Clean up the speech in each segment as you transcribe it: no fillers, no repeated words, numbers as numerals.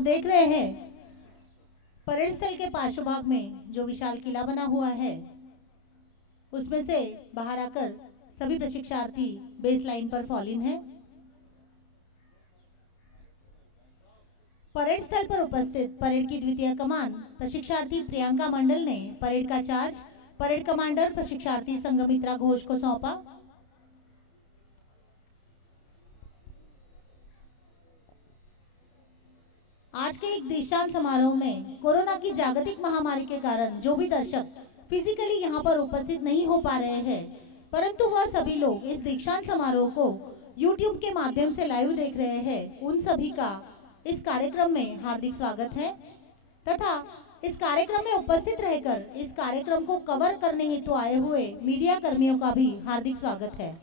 आप देख रहे हैं परेड स्थल के पार्श्व भाग में जो विशाल किला बना हुआ है, उसमें से बाहर आकर सभी प्रशिक्षार्थी बेस लाइन पर फॉल इन है। परेड स्थल पर उपस्थित परेड की द्वितीय कमान प्रशिक्षार्थी प्रियंका मंडल ने परेड का चार्ज परेड कमांडर प्रशिक्षार्थी संगमित्रा घोष को सौंपा। आज के एक दीक्षांत समारोह में कोरोना की जागतिक महामारी के कारण जो भी दर्शक फिजिकली यहाँ पर उपस्थित नहीं हो पा रहे हैं, परंतु वह सभी लोग इस दीक्षांत समारोह को YouTube के माध्यम से लाइव देख रहे हैं, उन सभी का इस कार्यक्रम में हार्दिक स्वागत है तथा इस कार्यक्रम में उपस्थित रहकर इस कार्यक्रम को कवर करने हेतु आए हुए मीडिया कर्मियों का भी हार्दिक स्वागत है।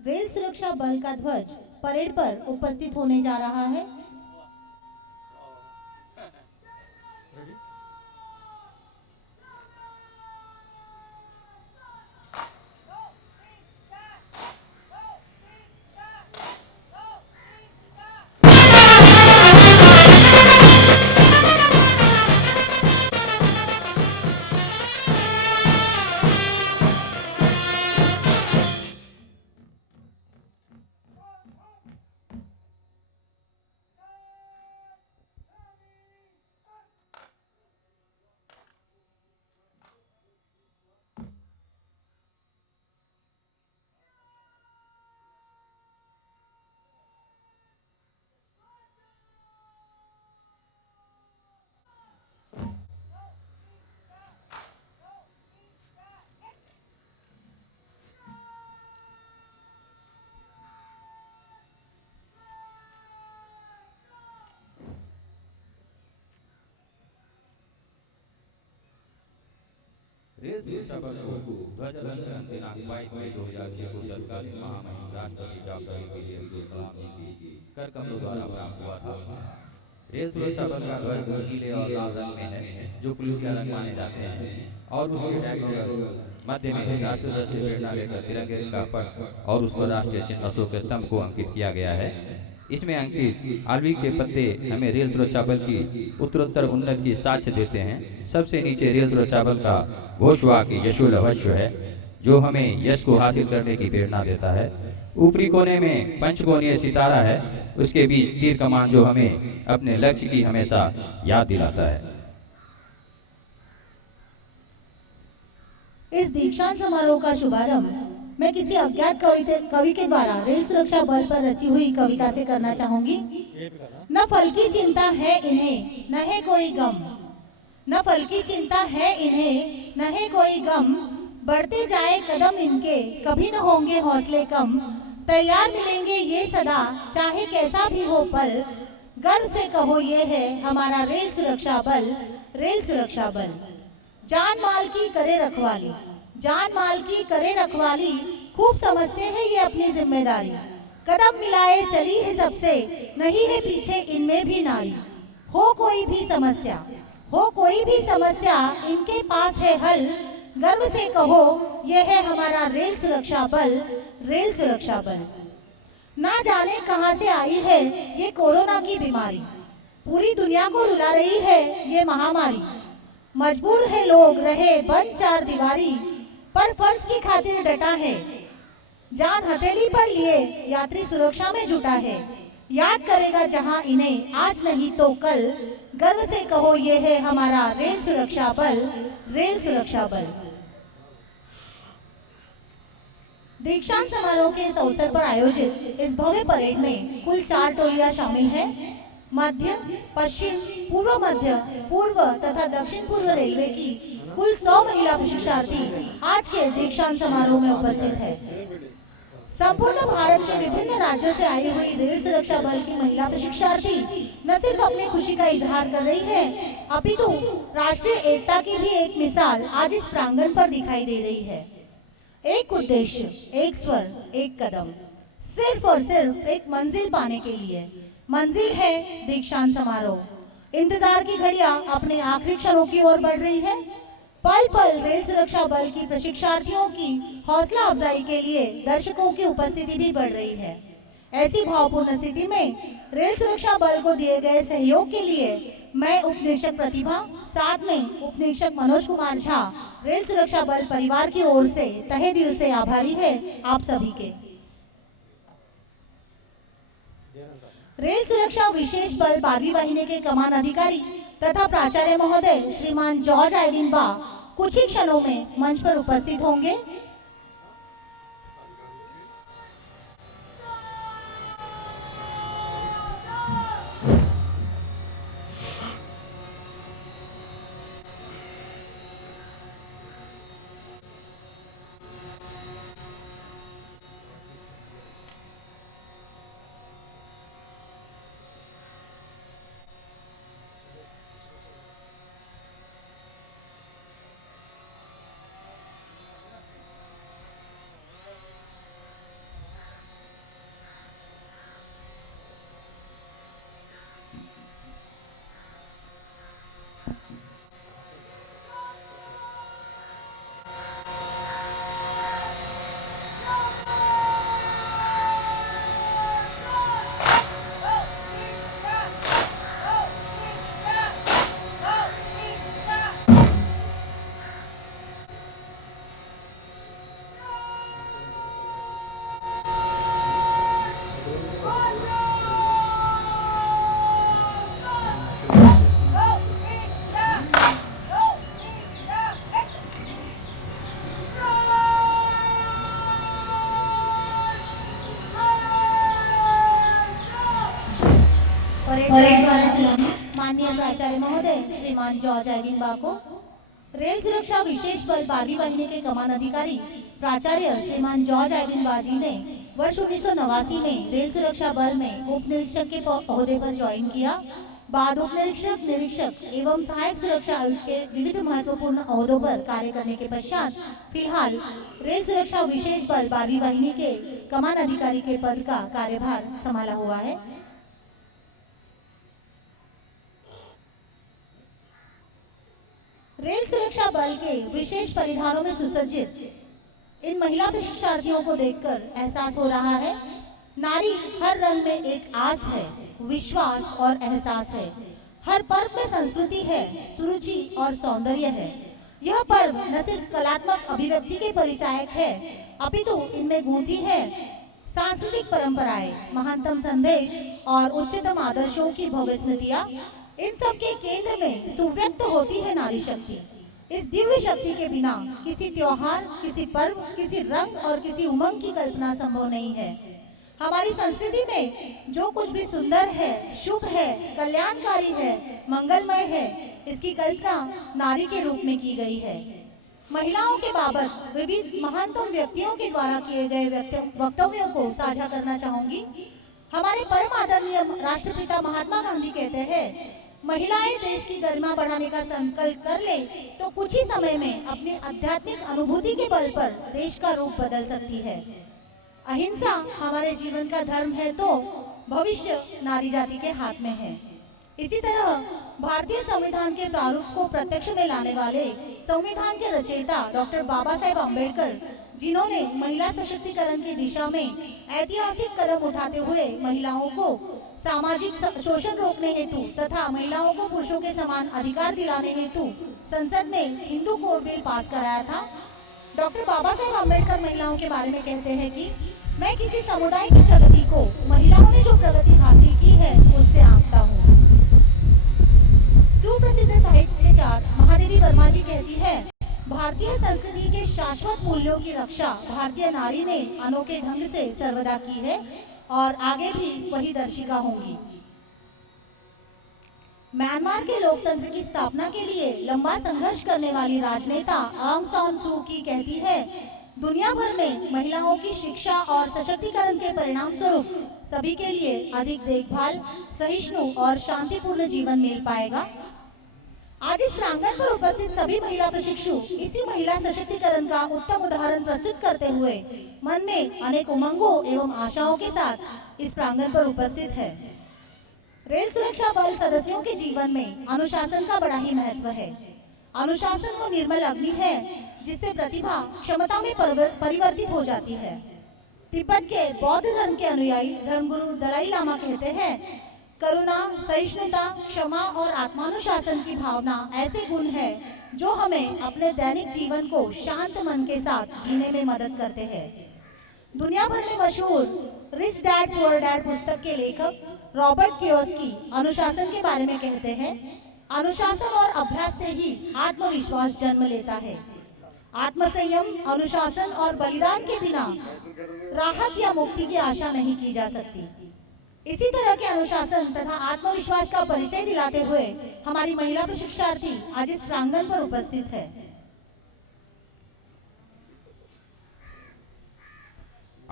रेल सुरक्षा बल का ध्वज परेड पर उपस्थित होने जा रहा है। रेल सुरक्षा बल को ध्वजारोहण दिनांक 22 मई 2006 को तत्कालीन महामहिम राष्ट्रपति डॉक्टर APJ अब्दुल कलाम जी की कर कमलों द्वारा प्राप्त हुआ था। रेल सुरक्षा बल का ध्वज नीले और लाल रंग में है, जो पुलिस का रंग माने जाते हैं, और उसके टैग पर मध्य में राष्ट्रध्वज से प्रेरणा लेकर तिरंगे का पट और उस पर राष्ट्रीय चिन्ह अशोक स्तंभ को अंकित किया गया है। इसमें अंकित आलवी के पत्ते हमें रेल सुरक्षा बल की उत्तरोत्तर उन्नति की साक्ष्य देते हैं। सबसे नीचे रेल सुरक्षा बल का घोषवाक्य यशो लवश्य है, जो हमें यश को हासिल करने की प्रेरणा देता है। ऊपरी कोने में पंचकोणीय सितारा है, उसके बीच तीर कमान जो हमें अपने लक्ष्य की हमेशा याद दिलाता है। इस दीक्षांत समारोह का शुभारंभ मैं किसी अज्ञात कवि के द्वारा रेल सुरक्षा बल पर रची हुई कविता से करना चाहूंगी। न फल की चिंता है इन्हें न है कोई गम, न फल की चिंता है इन्हें न है कोई गम, बढ़ते जाए कदम इनके कभी न होंगे हौसले कम, तैयार मिलेंगे ये सदा चाहे कैसा भी हो पल, गर्व से कहो ये है हमारा रेल सुरक्षा बल, रेल सुरक्षा बल। जान माल की करे रखवाली, जान माल की करे रखवाली, खूब समझते हैं ये अपनी जिम्मेदारी, कदम मिलाए चली है सबसे नहीं है पीछे इनमें भी नारी, हो कोई भी समस्या हो कोई भी समस्या इनके पास है हल, गर्व से कहो ये है हमारा रेल सुरक्षा बल, रेल सुरक्षा बल। ना जाने कहां से आई है ये कोरोना की बीमारी, पूरी दुनिया को रुला रही है ये महामारी, मजबूर है लोग रहे बंद चार दीवारी, पर फर्ज की खातिर डटा है, जान हथेली पर लिए यात्री सुरक्षा में जुटा है, याद करेगा जहां इन्हें आज नहीं तो कल, गर्व से कहो ये है हमारा रेल सुरक्षा बल, रेल सुरक्षा बल। दीक्षांत समारोह के इस अवसर पर आयोजित इस भव्य परेड में कुल 4 टोलियां शामिल हैं। मध्य, पश्चिम, पूर्व मध्य, पूर्व तथा दक्षिण पूर्व रेलवे की कुल 100 महिला प्रशिक्षार्थी आज के दीक्षांत समारोह में उपस्थित है। संपूर्ण भारत के विभिन्न राज्यों से आई हुई रेल सुरक्षा बल की महिला प्रशिक्षार्थी न सिर्फ अपनी खुशी का इजहार कर रही है, अपितु राष्ट्रीय एकता की भी एक मिसाल आज इस प्रांगण पर दिखाई दे रही है। एक उद्देश्य, एक स्वर, एक कदम, सिर्फ और सिर्फ एक मंजिल पाने के लिए। मंजिल है दीक्षांत समारोह। इंतजार की घड़ियां अपने आखिरी क्षणों की ओर बढ़ रही है। पल पल रेल सुरक्षा बल की प्रशिक्षार्थियों की हौसला अफजाई के लिए दर्शकों की उपस्थिति भी बढ़ रही है। ऐसी भावपूर्ण स्थिति में रेल सुरक्षा बल को दिए गए सहयोग के लिए मैं उप निरीक्षक प्रतिभा, साथ में उप निरीक्षक मनोज कुमार झा, रेल सुरक्षा बल परिवार की ओर से तहे दिल से आभारी है आप सभी के। रेल सुरक्षा विशेष बल 12वीं वाहिनी के कमान अधिकारी तथा प्राचार्य महोदय श्रीमान जॉर्ज आइडिन बा कुछ ही क्षणों में मंच पर उपस्थित होंगे। माननीय प्राचार्य महोदय श्रीमान जॉर्ज आइडिन बा को रेल सुरक्षा विशेष बल 12वीं वाहिनी के कमान अधिकारी प्राचार्य श्रीमान जॉर्ज आइडिन बा जी ने वर्ष 1989 में रेल सुरक्षा बल में उप निरीक्षक के ओहदे पर ज्वाइन किया। बाद उप निरीक्षक, निरीक्षक एवं सहायक सुरक्षा आयुक्त के विविध महत्वपूर्ण ओहदों पर कार्य करने के पश्चात फिलहाल रेल सुरक्षा विशेष बल 12वीं वाहिनी के कमान अधिकारी के पद का कार्यभार संभाला हुआ है। रेल सुरक्षा बल के विशेष परिधानों में सुसज्जित इन महिला प्रशिक्षार्थियों को देखकर एहसास हो रहा है, नारी हर रंग में एक आस है, विश्वास और एहसास है। हर पर्व में संस्कृति है, सुरुचि और सौंदर्य है। यह पर्व न सिर्फ कलात्मक अभिव्यक्ति के परिचायक है, अपितु इनमें गूंथी है सांस्कृतिक परंपराएं, महानतम संदेश और उच्चतम आदर्शों की भव्य स्मृतियां। इन सब के केंद्र में सुव्यक्त होती है नारी शक्ति। इस दिव्य शक्ति के बिना किसी त्योहार, किसी पर्व, किसी रंग और किसी उमंग की कल्पना संभव नहीं है। हमारी संस्कृति में जो कुछ भी सुंदर है, शुभ है, कल्याणकारी है, मंगलमय है, इसकी कल्पना नारी के रूप में की गई है। महिलाओं के बाबत विविध महानतम व्यक्तियों के द्वारा किए गए वक्तव्यों को साझा करना चाहूंगी। हमारे परम आदरणीय राष्ट्रपिता महात्मा गांधी कहते हैं, महिलाएं देश की गरिमा बढ़ाने का संकल्प कर ले तो कुछ ही समय में अपनी आध्यात्मिक अनुभूति के बल पर देश का रूप बदल सकती है। अहिंसा हमारे जीवन का धर्म है तो भविष्य नारी जाति के हाथ में है। इसी तरह भारतीय संविधान के प्रारूप को प्रत्यक्ष में लाने वाले संविधान के रचयिता डॉक्टर बाबा साहेब अम्बेडकर, जिन्होंने महिला सशक्तिकरण की दिशा में ऐतिहासिक कदम उठाते हुए महिलाओं को सामाजिक शोषण रोकने हेतु तथा महिलाओं को पुरुषों के समान अधिकार दिलाने हेतु संसद में हिंदू कोड बिल पास कराया था। डॉक्टर बाबा साहेब अम्बेडकर महिलाओं के बारे में कहते हैं कि मैं किसी समुदाय की प्रगति को महिलाओं ने जो प्रगति हासिल की है उससे आंकता हूँ। सुप्रसिद्ध साहित्यकार महादेवी वर्मा जी कहती है, भारतीय संस्कृति के शाश्वत मूल्यों की रक्षा भारतीय नारी ने अनोखे ढंग से सर्वदा की है और आगे भी वही दर्शिका होंगी। म्यांमार के लोकतंत्र की स्थापना के लिए लंबा संघर्ष करने वाली राजनेता आंग सान सू की कहती है, दुनिया भर में महिलाओं की शिक्षा और सशक्तिकरण के परिणाम स्वरूप सभी के लिए अधिक देखभाल, सहिष्णु और शांतिपूर्ण जीवन मिल पाएगा। आज इस प्रांगण पर उपस्थित सभी महिला प्रशिक्षु इसी महिला सशक्तिकरण का उत्तम उदाहरण प्रस्तुत करते हुए मन में अनेक उमंगों एवं आशाओं के साथ इस प्रांगण पर उपस्थित है। रेल सुरक्षा बल सदस्यों के जीवन में अनुशासन का बड़ा ही महत्व है। अनुशासन वो निर्मल अग्नि है जिससे प्रतिभा क्षमता में परिवर्तित हो जाती है। तिब्बत के बौद्ध धर्म के अनुयायी धर्मगुरु दलाई लामा कहते हैं, करुणा, सहिष्णुता, क्षमा और आत्मानुशासन की भावना ऐसे गुण है जो हमें अपने दैनिक जीवन को शांत मन के साथ जीने में मदद करते हैं। दुनिया भर में मशहूर रिच डैड पुअर डैड पुस्तक के लेखक रॉबर्ट कियोसाकी अनुशासन के बारे में कहते हैं, अनुशासन और अभ्यास से ही आत्मविश्वास जन्म लेता है। आत्मसंयम, अनुशासन और बलिदान के बिना राहत या मुक्ति की आशा नहीं की जा सकती। इसी तरह के अनुशासन तथा आत्मविश्वास का परिचय दिलाते हुए हमारी महिला प्रशिक्षार्थी आज इस प्रांगण पर उपस्थित है।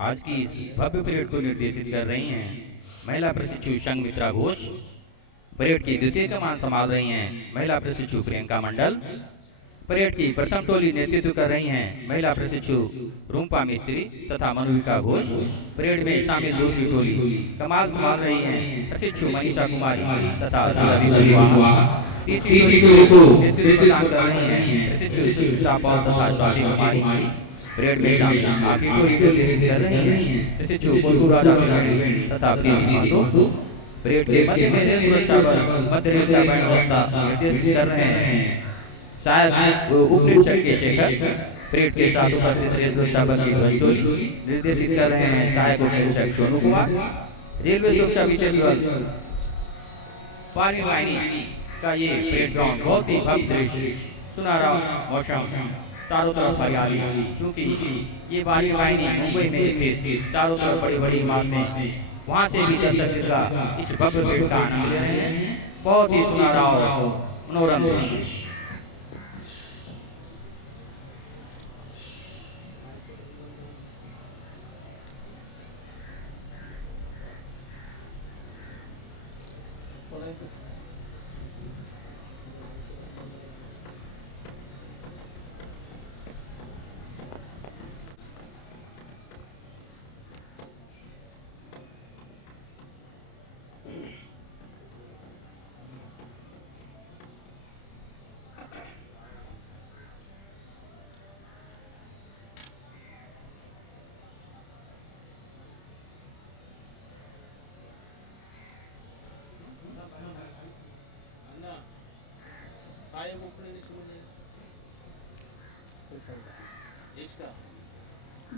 आज की इस भव्य परेड को निर्देशित कर रही हैं महिला प्रशिक्षु संघमित्रा घोष। परेड की द्वितीय कमान संभाल रही हैं महिला प्रशिक्षु प्रियंका मंडल। परेड की प्रथम टोली नेतृत्व कर रही हैं महिला प्रशिक्षु रूपा मिस्त्री तथा मनुविका घोष। परेड में शामिल दूसरी टोली कमान संभाल रही हैं प्रशिक्षु मनीषा कुमारी तथा तीसरी टोली को नेतृत्व प्रदान कर रही हैं प्रशिक्षु सुष्मिता पॉल तथा स्वाति कुमारी। परेड में शामिल आखिरी टोली को निर्देशित कर रही हैं प्रशिक्षु कोटू राजा तथा प्रीति महतो। परेड के मध्य में रेल सुरक्षा बल मध्य रेल का बैंड बजता निर्देशित कर रहे हैं शायद उपनिरीक्षक के शेखर। परेड के साथ उपस्थित रेल सुरक्षा बल की ध्वज टोली निर्देशित कर रहे हैं सहायक उपनिरीक्षक सोनू कुमार। रेलवे सुरक्षा विशेष बल पारी लाइनी का ये परेड ग्राउंड बहुत ही भव्य दृश्य, सुनहरा मौसम, चारों तरफ हरियाली। क्योंकि ये बारी लाइनी मुंबई में स्थित चारों तरफ बड़ी बड़ी इमारतें, वहाँ से भी दर्शक इस भव्य परेड का आनंद ले रहे हैं। बहुत ही सुनहरा और मनोरम दृश्य।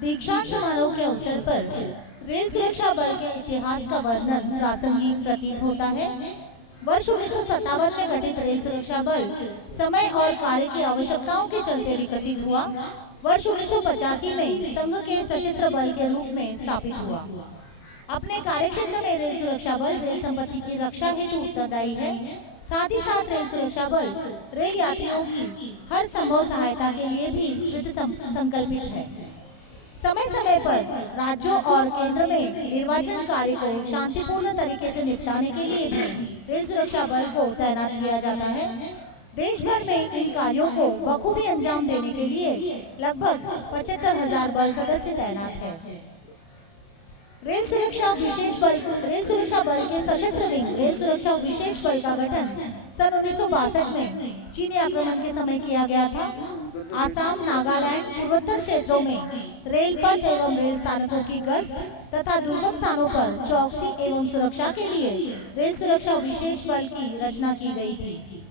दीक्षांत समारोह के अवसर पर रेल सुरक्षा बल के इतिहास का वर्णन प्रासंगिक प्रतीत होता है। वर्ष 1957 में गठित रेल सुरक्षा बल समय और कार्य की आवश्यकताओं के चलते विकसित हुआ। वर्ष 1985 में संघ के सशस्त्र बल के रूप में स्थापित हुआ। अपने कार्यक्षेत्र में रेल सुरक्षा बल रेल संपत्ति की रक्षा हेतु उत्तरदायी है। साथ ही साथ रेल सुरक्षा बल रेल यात्रियों की हर संभव सहायता के लिए भी कृत संकल्पित है। समय समय पर राज्यों और केंद्र में निर्वाचन कार्य को शांतिपूर्ण तरीके से निपटाने के लिए भी रेल सुरक्षा बल को तैनात किया जाता है। देश भर में इन कार्यों को बखूबी अंजाम देने के लिए लगभग 75,000 बल सदस्य तैनात है। रेल सुरक्षा बल के सशस्त्र विंग रेल सुरक्षा विशेष बल का गठन सन 1962 में चीनी आक्रमण के समय किया गया था। आसाम, नागालैंड, पूर्वोत्तर क्षेत्रों में रेल पथ एवं रेल स्थानकों की गश्त तथा दुर्गम स्थानों पर चौकसी एवं सुरक्षा के लिए रेल सुरक्षा विशेष बल की रचना की गई थी।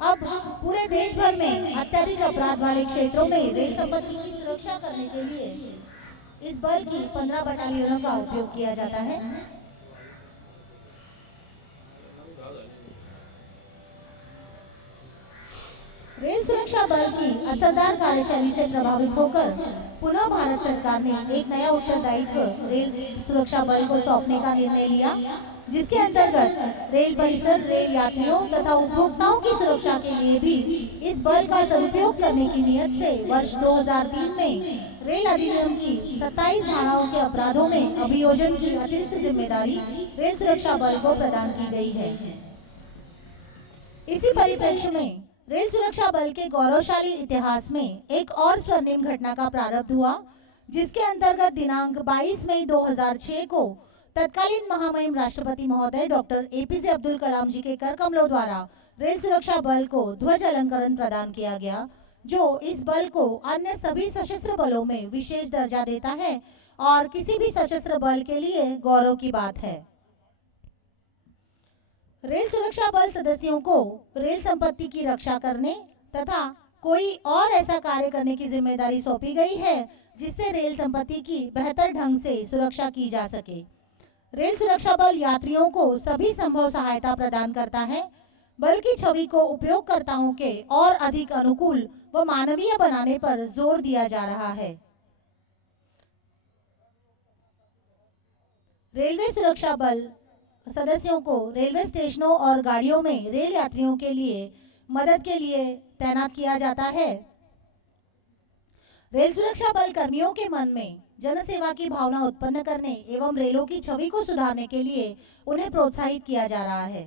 अब पूरे देश भर में अत्यधिक अपराध वाले क्षेत्रों में रेल संपत्ति की सुरक्षा करने के लिए इस बल की 15 बटालियनों का उपयोग किया जाता है। रेल सुरक्षा बल की असरदार कार्यशैली से प्रभावित होकर पुनः भारत सरकार ने एक नया उत्तरदायित्व रेल सुरक्षा बल को सौंपने का निर्णय लिया, जिसके अंतर्गत रेल परिसर, रेल यात्रियों तथा उपभोक्ताओं की सुरक्षा के लिए भी इस बल का सदुपयोग करने की नियत से वर्ष 2003 में रेल अधिनियम की 27 धाराओं के अपराधों में अभियोजन की अतिरिक्त जिम्मेदारी रेल सुरक्षा बल को प्रदान की गई है। इसी परिप्रेक्ष्य में रेल सुरक्षा बल के गौरवशाली इतिहास में एक और स्वर्णिम घटना का प्रारंभ हुआ, जिसके अंतर्गत दिनांक 22 मई 2006 को तत्कालीन महामहिम राष्ट्रपति महोदय डॉक्टर एपीजे अब्दुल कलाम जी के कर कमलों द्वारा रेल सुरक्षा बल को ध्वज अलंकरण प्रदान किया गया, जो इस बल को अन्य सभी सशस्त्र बलों में विशेष दर्जा देता है और किसी भी सशस्त्र बल के लिए गौरव की बात है। रेल सुरक्षा बल सदस्यों को रेल संपत्ति की रक्षा करने तथा कोई और ऐसा कार्य करने की जिम्मेदारी सौंपी गई है जिससे रेल संपत्ति की बेहतर ढंग से सुरक्षा की जा सके। रेल सुरक्षा बल यात्रियों को सभी संभव सहायता प्रदान करता है। बल की छवि को उपयोगकर्ताओं के और अधिक अनुकूल व मानवीय बनाने पर जोर दिया जा रहा है। रेलवे सुरक्षा बल सदस्यों को रेलवे स्टेशनों और गाड़ियों में रेल यात्रियों के लिए मदद के लिए तैनात किया जाता है। रेल सुरक्षा बल कर्मियों के मन में जनसेवा की भावना उत्पन्न करने एवं रेलों की छवि को सुधारने के लिए उन्हें प्रोत्साहित किया जा रहा है।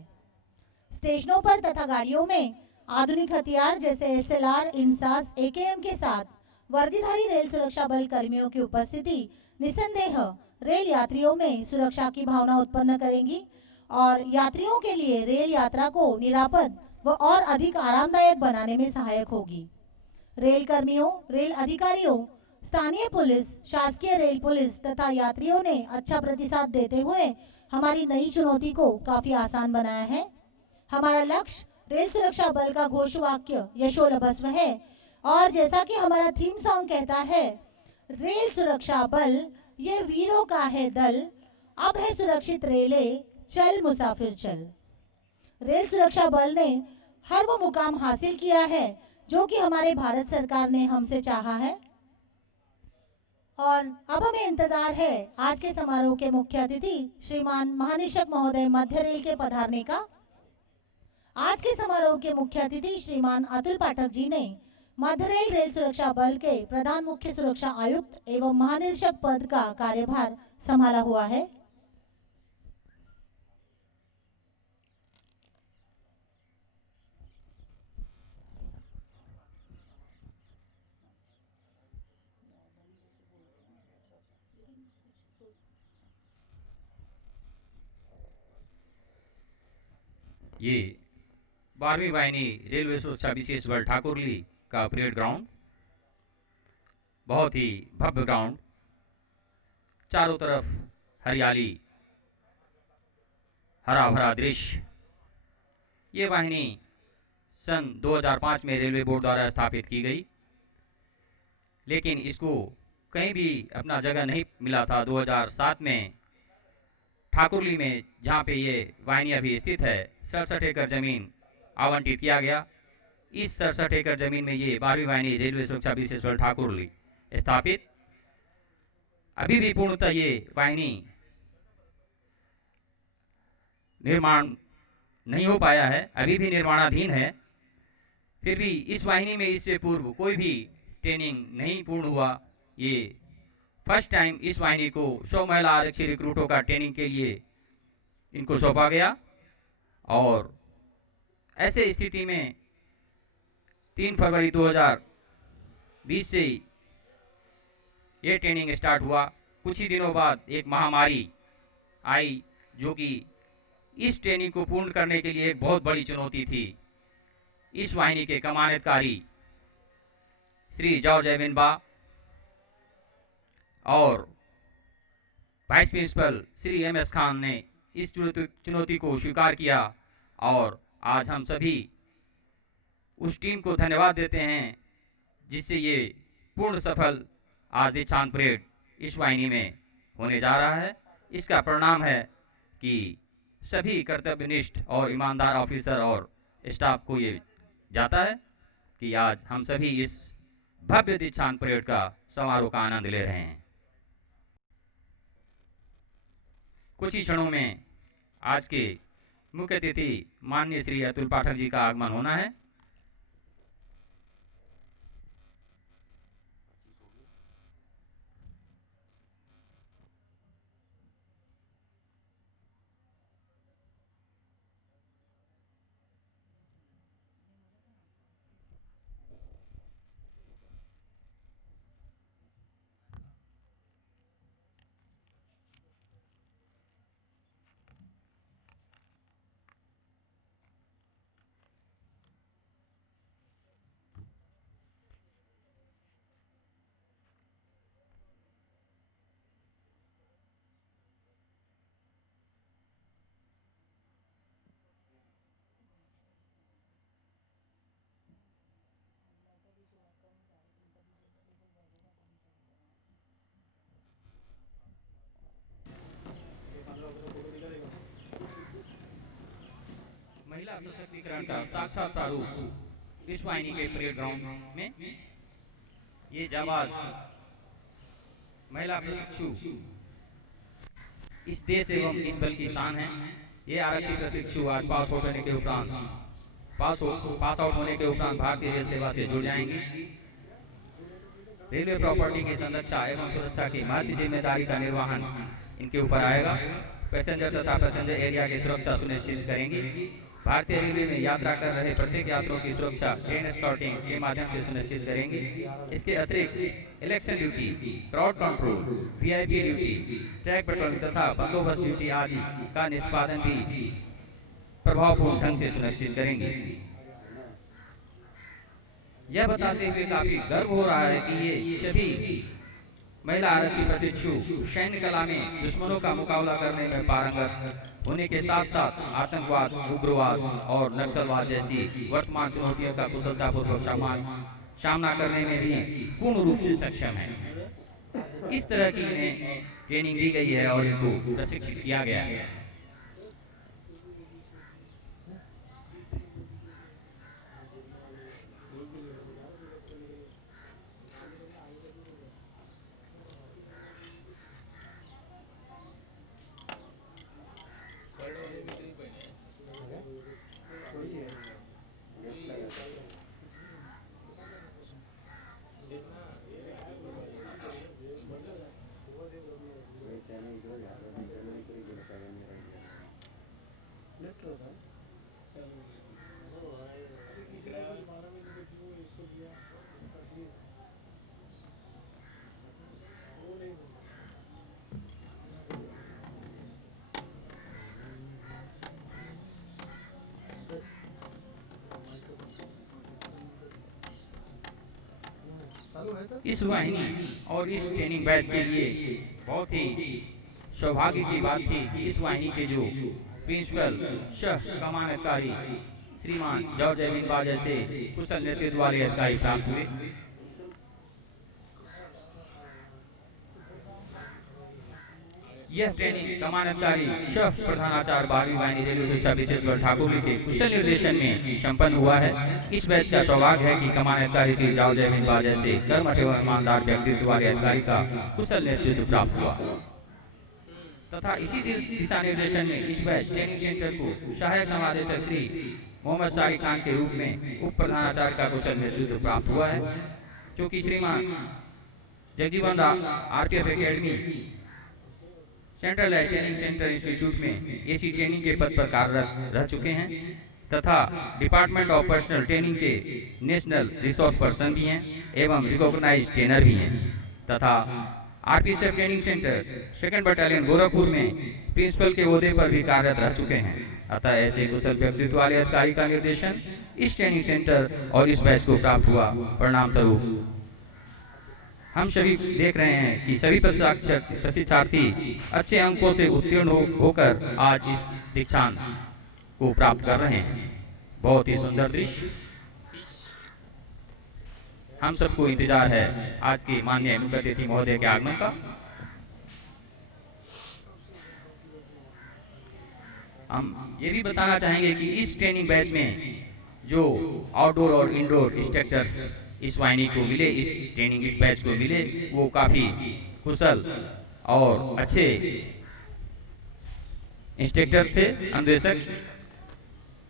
स्टेशनों पर तथा गाड़ियों में आधुनिक हथियार जैसे एसएलआर, इंसास, एकेएम के साथ वर्दीधारी रेल सुरक्षा बल कर्मियों की उपस्थिति निसंदेह रेल यात्रियों में सुरक्षा की भावना उत्पन्न करेंगी और यात्रियों के लिए रेल यात्रा को निरापद व और अधिक आरामदायक बनाने में सहायक होगी। रेल कर्मियों, रेल अधिकारियों, स्थानीय पुलिस, शासकीय रेल पुलिस तथा यात्रियों ने अच्छा प्रतिसाद देते हुए हमारी नई चुनौती को काफी आसान बनाया है। हमारा लक्ष्य रेल सुरक्षा बल का घोषवाक्य यशोलभस्व है और जैसा कि हमारा थीम सॉन्ग कहता है, रेल सुरक्षा बल ये वीरों का है दल, अब है सुरक्षित रेले, चल मुसाफिर चल। रेल सुरक्षा बल ने हर वो मुकाम हासिल किया है जो कि हमारे भारत सरकार ने हमसे चाहा है और अब हमें इंतजार है आज के समारोह के मुख्य अतिथि श्रीमान महानिरीक्षक महोदय मध्य रेल के पधारने का। आज के समारोह के मुख्य अतिथि श्रीमान अतुल पाठक जी ने मध्य रेल सुरक्षा बल के प्रधान मुख्य सुरक्षा आयुक्त एवं महानिरीक्षक पद का कार्यभार संभाला हुआ है। ये 12वीं वाहिनी रेलवे सुरक्षा विशेष बल ठाकुरली का परेड ग्राउंड, बहुत ही भव्य ग्राउंड, चारों तरफ हरियाली, हरा भरा दृश्य। ये वाहिनी सन 2005 में रेलवे बोर्ड द्वारा स्थापित की गई, लेकिन इसको कहीं भी अपना जगह नहीं मिला था। 2007 में ठाकुरली में, जहाँ पे ये वाहिनी अभी स्थित है, 67 एकड़ जमीन आवंटित किया गया। इस 67 एकड़ जमीन में ये 12वीं वाहिनी रेलवे सुरक्षा विशेष बल ठाकुरली स्थापित। अभी भी पूर्णतः ये वाहिनी निर्माण नहीं हो पाया है, अभी भी निर्माणाधीन है। फिर भी इस वाहिनी में इससे पूर्व कोई भी ट्रेनिंग नहीं पूर्ण हुआ। ये फर्स्ट टाइम इस वाहिनी को 100 महिला आरक्षी रिक्रूटों का ट्रेनिंग के लिए इनको सौंपा गया और ऐसे स्थिति में 3 फरवरी 2020 से ये ट्रेनिंग स्टार्ट हुआ। कुछ ही दिनों बाद एक महामारी आई जो कि इस ट्रेनिंग को पूर्ण करने के लिए एक बहुत बड़ी चुनौती थी। इस वाहिनी के कमांडकारी श्री जॉर्ज एविनबा और वाइस प्रिंसिपल श्री एम.एस. खान ने इस चुनौती को स्वीकार किया और आज हम सभी उस टीम को धन्यवाद देते हैं जिससे ये पूर्ण सफल आज दीक्षांत परेड इस वाहिनी में होने जा रहा है। इसका परिणाम है कि सभी कर्तव्यनिष्ठ और ईमानदार ऑफिसर और स्टाफ को ये जाता है कि आज हम सभी इस भव्य दीक्षांत परेड का समारोह का आनंद ले रहे हैं। कुछ ही क्षणों में आज के मुख्य अतिथि माननीय श्री अतुल पाठक जी का आगमन होना है। महिला सशक्तिकरण का साक्षात प्रारूप इस वाहिनी के परेड ग्राउंड में ये जाबाज महिला प्रशिक्षु इस देश एवं इस बल की शान है। ये आरक्षी प्रशिक्षु आज पास आउट होने के उपरांत भारतीय रेल सेवा से जुड़ जाएंगे। रेलवे प्रॉपर्टी की संरक्षा एवं सुरक्षा की महत्वपूर्ण जिम्मेदारी का निर्वहन इनके ऊपर आएगा। पैसेंजर तथा पैसेंजर एरिया की सुरक्षा सुनिश्चित करेंगी। भारतीय रेलवे में यात्रा कर रहे प्रत्येक यात्रियों की सुरक्षा ट्रेन एस्कॉर्टिंग के माध्यम से सुनिश्चित करेंगी। इसके अतिरिक्त election duty, crowd control, VIP duty, track patrolling तथा बंदोबस्त ड्यूटी आदि का निष्पादन भी प्रभावपूर्ण ढंग से सुनिश्चित करेंगे। यह बताते हुए काफी गर्व हो रहा है कि ये सभी महिला आरक्षी प्रशिक्षु सैन्य कला में दुश्मनों का मुकाबला करने में पारंगत होने के साथ साथ आतंकवाद, उग्रवाद और नक्सलवाद जैसी वर्तमान चुनौतियों का कुशलतापूर्वक सामना करने में भी पूर्ण रूप से सक्षम है। इस तरह की इन्हें ट्रेनिंग दी गई है और इनको प्रशिक्षित किया गया है। इस वाहिनी और इस ट्रेनिंग बैच के लिए बहुत ही सौभाग्य की बात थी कि इस वाहिनी के जो प्रिंसिपल सह कमानदकारी श्रीमान जॉर्ज एविन बा जैसे कुशल नेतृत्व वाले अधिकारी प्राप्त हुए। यह ट्रेनिंग कमानदकारी सह प्रधानाचार्य 12वीं वाहिनी रेलवे शिक्षा विशेषकर ठाकुर के कुशल निर्देशन में संपन्न हुआ है। इस बैच का सौभाग्य है कि कमानदकारी श्री जॉर्ज एविन बा जैसे कर्मठ एवं ईमानदार व्यक्तित्व वाले अधिकारी का कुशल नेतृत्व प्राप्त हुआ तथा इसी दिशा निर्देशन में इस बैच ट्रेनिंग सेंटर को सहायक समादेशक श्री मोहम्मद शारिक खान के रूप में उप प्रधानाचार्य का कुशल नेतृत्व प्राप्त हुआ है, जो कि श्रीमान Jagjivan Ram RPF academy central training centre institute में एसी ट्रेनिंग के पद पर कार्यरत रह चुके हैं तथा डिपार्टमेंट ऑफ पर्सनल ट्रेनिंग के नेशनल रिसोर्स पर्सन भी हैं एवं रिकॉग्नाइज्ड ट्रेनर भी हैं तथा RPF training centre 2nd battalion Gorakhpur में प्रिंसिपल के ओहदे पर भी कार्यरत रह चुके हैं। अतः ऐसे कुशल व्यक्तित्व वाले अधिकारी का निर्देशन इस ट्रेनिंग सेंटर और इस बैच को प्राप्त हुआ। परिणाम स्वरूप हम सभी देख रहे हैं कि सभी प्रशिक्षार्थी अच्छे अंकों से उत्तीर्ण होकर आज इस दीक्षांत को प्राप्त कर रहे हैं। बहुत ही सुंदर दृश्य। हम सबको इंतजार है आज की माननीय मुख्य अतिथि महोदय के आगमन का। हम ये भी बताना चाहेंगे कि इस ट्रेनिंग बैच में जो आउटडोर और इंडोर इंस्ट्रक्टर्स इस वाहिनी को मिले, इस ट्रेनिंग इस बैच को मिले, वो काफी कुशल और अच्छे इंस्ट्रक्टर थे, अन्वेषक,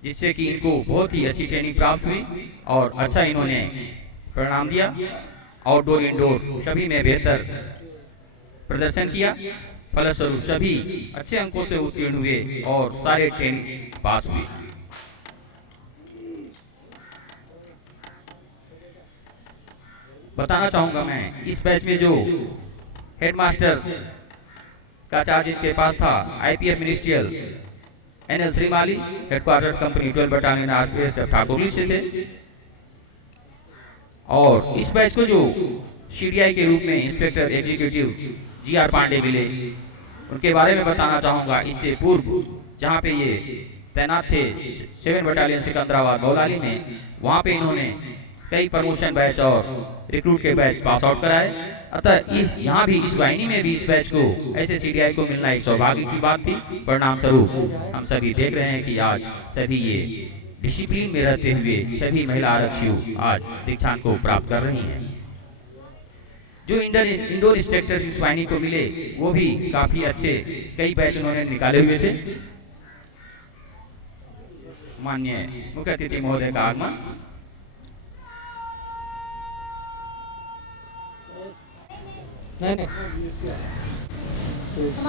जिससे कि इनको बहुत ही अच्छी ट्रेनिंग प्राप्त हुई और अच्छा इन्होंने परिणाम दिया। आउटडोर इंडोर सभी में बेहतर प्रदर्शन किया। फलस्वरूप सभी अच्छे अंकों से उत्तीर्ण हुए और सारे ट्रेनिंग पास हुए। बताना चाहूंगा मैं इस बैच में जो हेडमास्टर का चार्ज इसके पास था IPF ministerial NL Shrimali, headquarter company 12 battalion RPF Thakur से थे। और इस बैच को जो सीडीआई के रूप में इंस्पेक्टर एग्जीक्यूटिव जीआर पांडे मिले, उनके बारे में बताना चाहूंगा। इससे पूर्व जहां पे ये तैनात थे 7 बटालियन सिकंदराबाद मौलाली में, वहां पे इन्होंने कई प्रमोशन बैच और रिक्रूट के बैच पास आउट कराए। अतः इस यहाँ भी इस वाहिनी में भी इस बैच को ऐसे सीडीआई को मिलना एक सौभाग्य की बात थी। परिणाम स्वरूप हम सभी देख रहे हैं कि आज सभी ये डिसिप्लिन में रहते हुए सभी महिला आरक्षी आज दीक्षांत को प्राप्त कर रही हैं। जो इंडोर इंस्ट्रक्टर्स इस वाहिनी को मिले वो भी काफी अच्छे कई बैच उन्होंने निकाले हुए थे। माननीय मुख्य अतिथि महोदय का आगमन।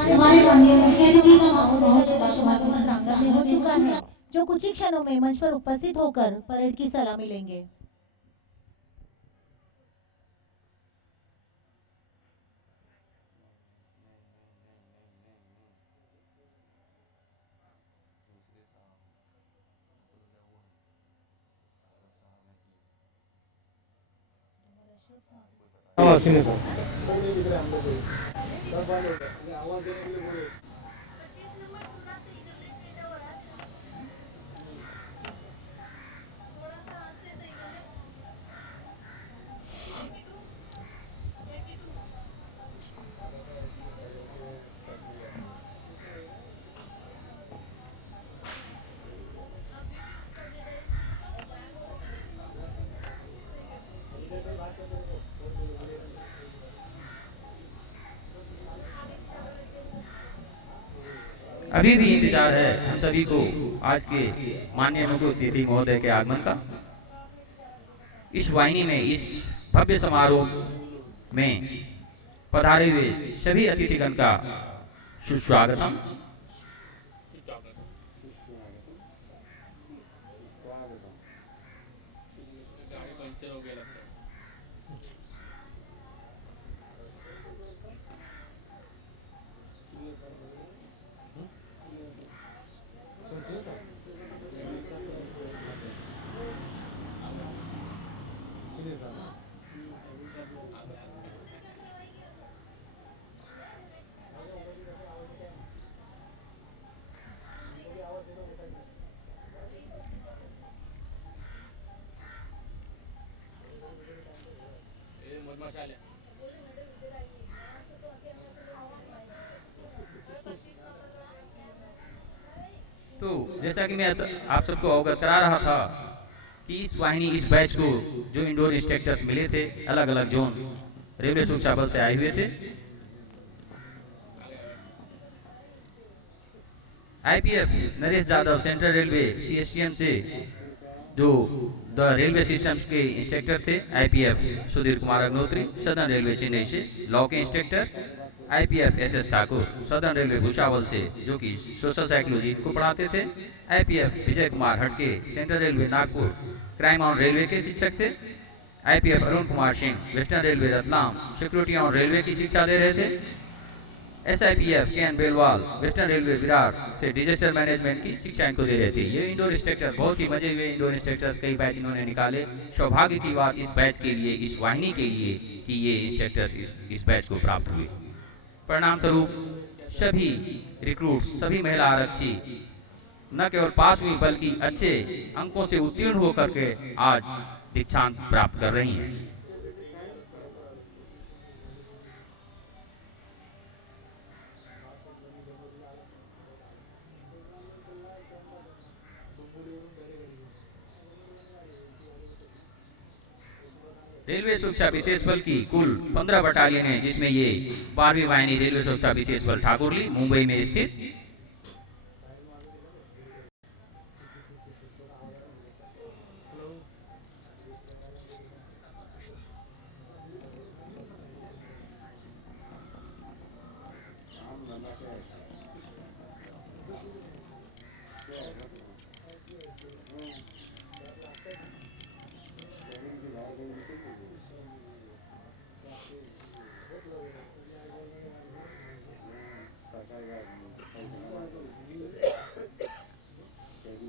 हमारे माननीय मुख्य अतिथि का माहौल बहुत ज्यादा समागम प्रांगण में हो चुका है, जो कुछ ही क्षणों में मंच पर उपस्थित होकर परेड की सलामी लेंगे। अभी भी इंतजार है हम सभी को आज के माननीय मुख्य अतिथि महोदय के आगमन का। इस वाहिनी में इस भव्य समारोह में पधारे हुए सभी अतिथिगण का सुस्वागतम। तो जैसा कि मैं आप सबको अवगत करा रहा था कि इस वाहिनी इस बैच को जो इंडोर इंस्ट्रक्टर्स मिले थे अलग अलग जोन रेलवे सुरक्षा बल से आए हुए थे। IPF Naresh Yadav central railway CSTM से जो द रेलवे सिस्टम्स के इंस्ट्रक्टर थे। IPF Sudhir Kumar Agnihotri southern railway Chennai से लॉ के instructor. IPF SS Thakur southern railway Bhusawal से जो कि सोशल साइकोलॉजी को पढ़ाते थे। IPF Vijay Kumar Hatke central railway Nagpur crime on railway के शिक्षक थे। IPF Arun Kumar Singh western railway Ratlam security on railway की शिक्षा दे रहे थे। SIPF K N Belwal western railway Virar से डिजास्टर मैनेजमेंट की शिक्षा इनको दे रहे थे। ये इंडोर इंस्ट्रक्टर बहुत ही मजे हुए इंडोर इंस्ट्रक्टर्स कई बैच इन्होंने निकाले। सौभाग्य की बात इस बैच के लिए इस वाहिनी के लिए कि ये इंस्ट्रक्टर्स इस बैच को प्राप्त हुए। परिणाम स्वरूप सभी रिक्रूट सभी महिला आरक्षी न केवल पास हुई बल्कि अच्छे अंकों से उत्तीर्ण होकर के आज दीक्षांत प्राप्त कर रही हैं। रेलवे सुरक्षा विशेष बल की कुल 15 बटालियन है, जिसमें ये 12वीं वाहिनी रेलवे सुरक्षा विशेष बल ठाकुरली मुंबई में स्थित।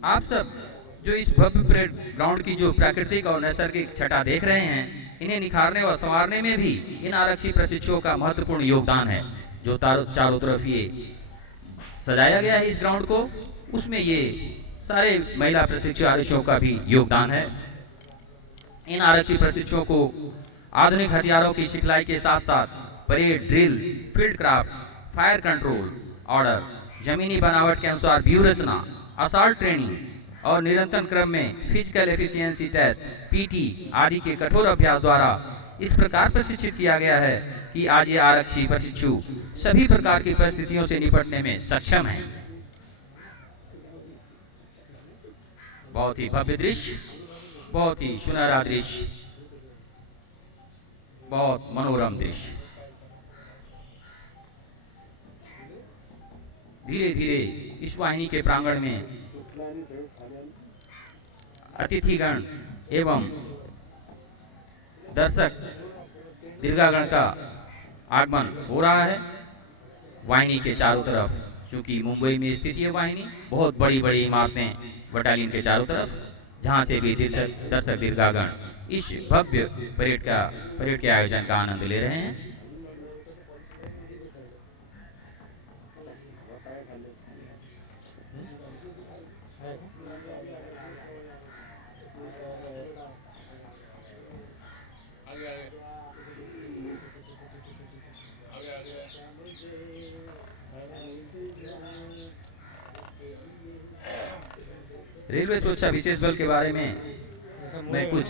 आप सब जो इस भव्य परेड ग्राउंड की जो प्राकृतिक और नैसर्गिक छटा देख रहे हैं, इन्हें निखारने और संवारने में भी इन आरक्षी प्रशिक्षुओं का महत्वपूर्ण योगदान है। जो चारों तरफ ये सजाया गया है इस ग्राउंड को, उसमें ये सारे महिला प्रशिक्षु आरक्षियों का भी योगदान है। इन आरक्षी प्रशिक्षुओं को आधुनिक हथियारों की सिखलाई के साथ साथ parade drill, field craft, fire control, order, जमीनी बनावट के अनुसार व्यू रचना, असॉल्ट ट्रेनिंग और निरंतर क्रम में फिजिकल एफिशिएंसी टेस्ट पीटी आदि के कठोर अभ्यास द्वारा इस प्रकार प्रशिक्षित किया गया है कि आज ये आरक्षी प्रशिक्षु सभी प्रकार की परिस्थितियों से निपटने में सक्षम हैं। बहुत ही भव्य दृश्य, बहुत ही सुनहरा दृश्य, बहुत मनोरम दृश्य। धीरे धीरे इस वाहिनी के प्रांगण में अतिथिगण एवं दर्शक दीर्घागण का आगमन हो रहा है। वाहिनी के चारों तरफ, क्योंकि मुंबई में स्थित ये वाहिनी, बहुत बड़ी बड़ी इमारतें बटालियन के चारों तरफ, जहां से भी दर्शक दीर्घागण इस भव्य परेड के आयोजन का आनंद ले रहे हैं। रेलवे सुरक्षा विशेष बल के बारे में मैं कुछ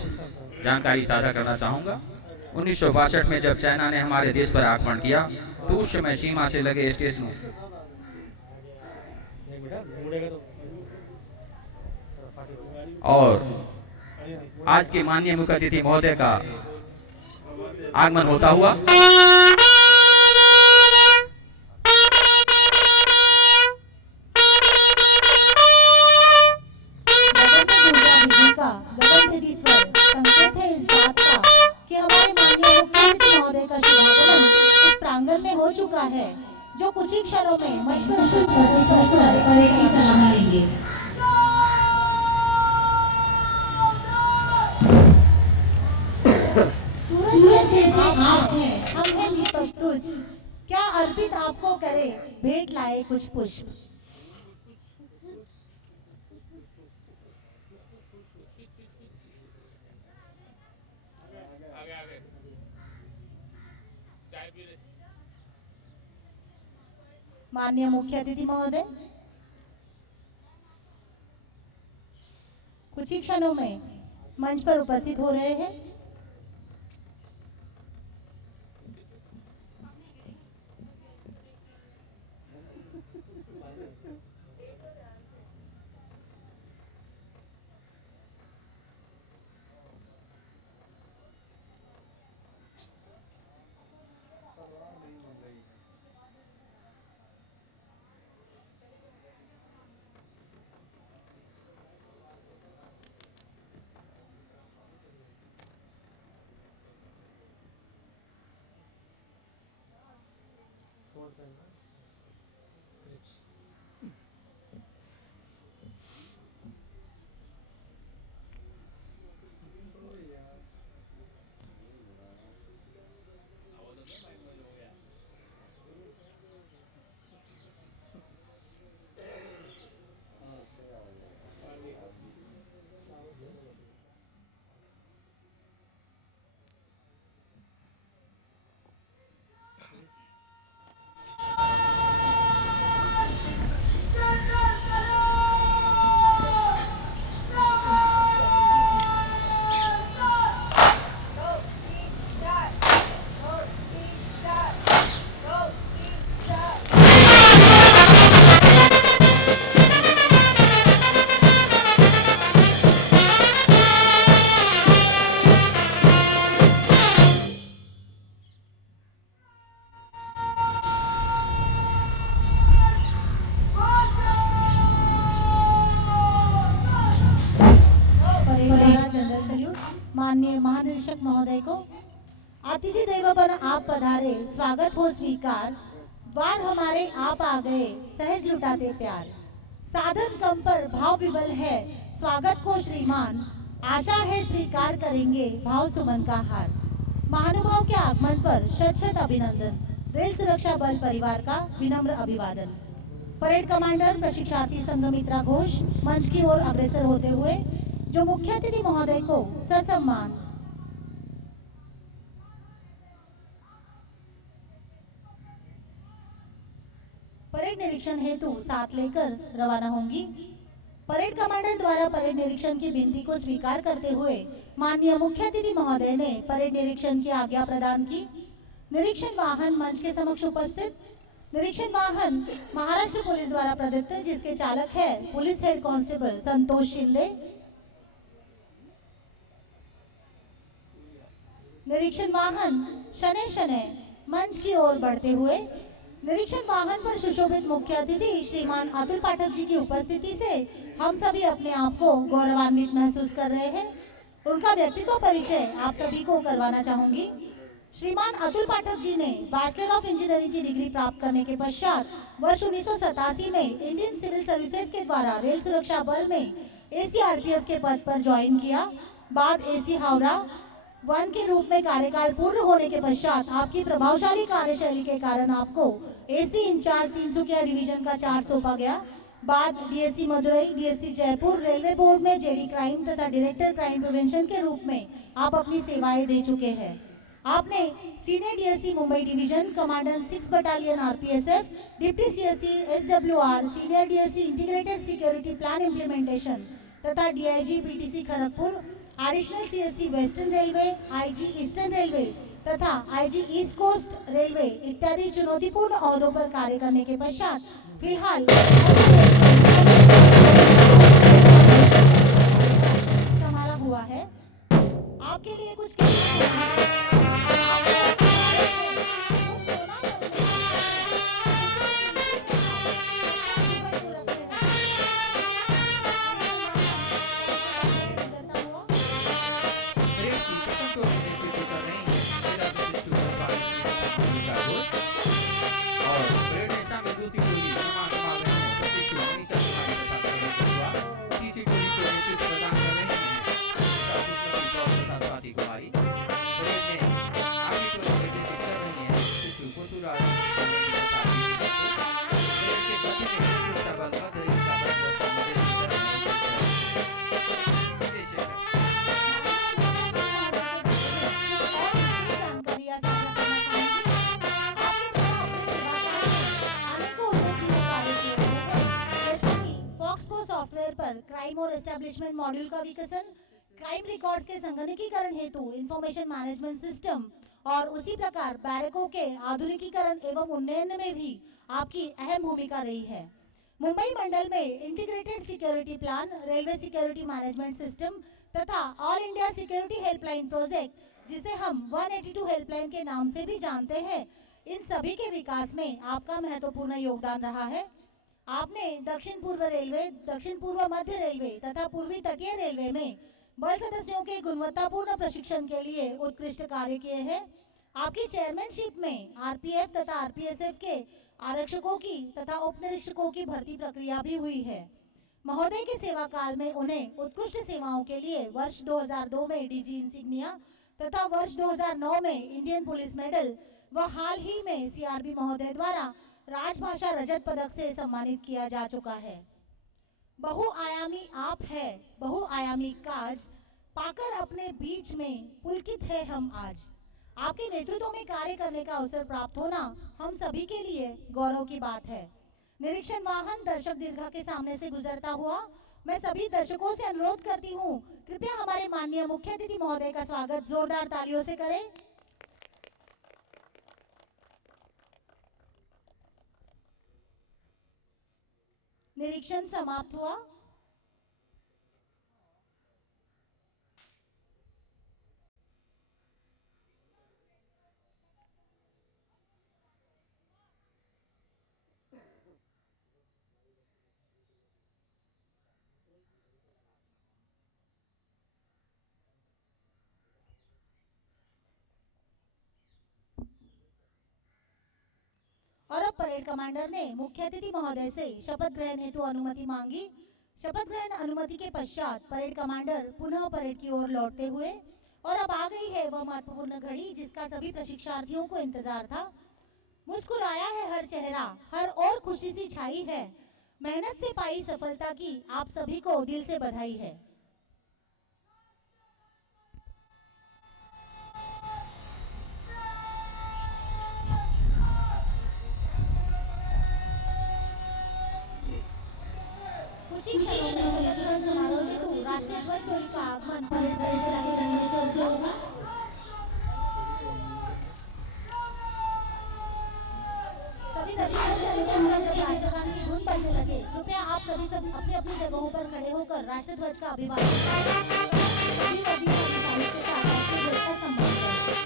जानकारी साझा करना चाहूँगा। 1962 में जब चाइना ने हमारे देश पर आक्रमण किया तो उस समय सीमा से लगे स्टेशनों और आज के माननीय मुख्य अतिथि महोदय का आगमन होता हुआ संकेत है इस बात का कि हमारे माननीय मुख्यमंत्री महोदय का शुभागमन इस प्रांगण में हो चुका है, जो कुछ ही क्षणों में मंच पर की सलामी लेंगे। सूरज जैसे आप हैं, हम हैं दीपक तुझ, क्या अर्पित आपको करे, भेंट लाए कुछ पुष्प। माननीय मुख्य अतिथि महोदय कुछ ही क्षणों में मंच पर उपस्थित हो रहे हैं। माननीय महानिरीक्षक महोदय को अतिथि देवो बन आप पधारे, स्वागत हो स्वीकार, वार हमारे आप आ गए, सहज लुटाते प्यार, साधन कम पर भाव विवल है, स्वागत को श्रीमान, आशा है स्वीकार करेंगे भाव सुमन का हार। महानुभाव के आगमन पर शत शत अभिनंदन, रेल सुरक्षा बल परिवार का विनम्र अभिवादन। परेड कमांडर प्रशिक्षार्थी संघमित्रा घोष मंच की ओर अग्रसर होते हुए जो मुख्य अतिथि महोदय को ससम्मान परेड निरीक्षण हेतु साथ लेकर रवाना होंगी। परेड कमांडर द्वारा परेड निरीक्षण की विनती को स्वीकार करते हुए माननीय मुख्य अतिथि महोदय ने परेड निरीक्षण की आज्ञा प्रदान की। निरीक्षण वाहन मंच के समक्ष उपस्थित। निरीक्षण वाहन महाराष्ट्र पुलिस द्वारा प्रदत्त, जिसके चालक है police head constable Santosh Shinde. निरीक्षण वाहन शनै शनै मंच की ओर बढ़ते हुए निरीक्षण वाहन पर सुशोभित मुख्य अतिथि श्रीमान अतुल पाठक जी की उपस्थिति से हम सभी अपने आप को गौरवान्वित महसूस कर रहे हैं। उनका व्यक्तित्व परिचय आप सभी को करवाना चाहूंगी। श्रीमान अतुल पाठक जी ने बैचलर ऑफ इंजीनियरिंग की डिग्री प्राप्त करने के पश्चात वर्ष 1987 में इंडियन सिविल सर्विसेज के द्वारा रेल सुरक्षा बल में एसीआरपीएफ के पद पर ज्वाइन किया। बाद एसी हावड़ा 1 के रूप में कार्यकाल पूर्ण होने के पश्चात आपकी प्रभावशाली कार्यशैली के कारण आपको एसी इंचार्ज 300 डिवीजन का चार्ज सौंपा गया। बाद DSC Madurai, DSC Jaipur, railway board में जेडी क्राइम तथा डायरेक्टर क्राइम प्रिवेंशन के रूप में आप अपनी सेवाएं दे चुके हैं। आपने senior DSC Mumbai division, commandant 6 battalion RPSF, deputy CSC SWR, senior DSC integrated security plan implementation तथा DIG PTC Kharagpur, additional CSC western railway, IG eastern railway तथा आईजी ईस्ट कोस्ट रेलवे इत्यादि चुनौतीपूर्ण ओहदों पर कार्य करने के पश्चात फिलहाल संभाला हुआ है। आपके लिए कुछ क्राइम और एस्टैब्लिशमेंट मॉड्यूल का विकसन, क्राइम रिकॉर्ड्स के संगणकीकरण हेतु इंफॉर्मेशन मैनेजमेंट सिस्टम और उसी प्रकार बैरकों के आधुनिकीकरण एवं उन्नयन में भी आपकी अहम भूमिका रही है। मुंबई मंडल में integrated security plan, railway security management system तथा all India security helpline project, जिसे हम 182 हेल्पलाइन के नाम से भी जानते हैं, इन सभी के विकास में आपका महत्वपूर्ण योगदान रहा है। आपने दक्षिण पूर्व रेलवे, दक्षिण पूर्व मध्य रेलवे तथा पूर्वी तटीय रेलवे में बल सदस्यों के गुणवत्तापूर्ण प्रशिक्षण के लिए उत्कृष्ट कार्य किए हैं। आपकी चेयरमैनशिप में आरपीएफ तथा आरपीएसएफ के आरक्षकों की तथा उप निरीक्षकों की भर्ती प्रक्रिया भी हुई है। महोदय के सेवा काल में उन्हें उत्कृष्ट सेवाओं के लिए वर्ष 2002 में डीजी इंसिग्निया तथा वर्ष 2009 में इंडियन पुलिस मेडल व हाल ही में सीआरबी महोदय द्वारा राजभाषा रजत पदक से सम्मानित किया जा चुका है। बहुआयामी आप है, बहुआयामी काज पाकर अपने बीच में पुलकित है हम आज। आपके नेतृत्व में कार्य करने का अवसर प्राप्त होना हम सभी के लिए गौरव की बात है। निरीक्षण वाहन दर्शक दीर्घा के सामने से गुजरता हुआ मैं सभी दर्शकों से अनुरोध करती हूँ, कृपया हमारे माननीय मुख्य अतिथि महोदय का स्वागत जोरदार तालियों से करें। निरीक्षण समाप्त हुआ। और अब परेड कमांडर ने मुख्य अतिथि महोदय से शपथ ग्रहण हेतु अनुमति मांगी। शपथ ग्रहण अनुमति के पश्चात परेड कमांडर पुनः परेड की ओर लौटते हुए, और अब आ गई है वह महत्वपूर्ण घड़ी जिसका सभी प्रशिक्षार्थियों को इंतजार था। मुस्कुराया है हर चेहरा, हर ओर खुशी सी छाई है। मेहनत से पाई सफलता की आप सभी को दिल से बधाई है। ध्वज टोली का आगमन परेड परेड से आगे रंगमंच पर शुरू होगा। सभी राष्ट्रगान की धुन बजने लगे, कृपया आप सभी अपनी अपनी जगहों पर खड़े होकर राष्ट्र ध्वज का अभिवादन सभी नदियों के साथ राष्ट्रीय ध्वज का सम्मान करें।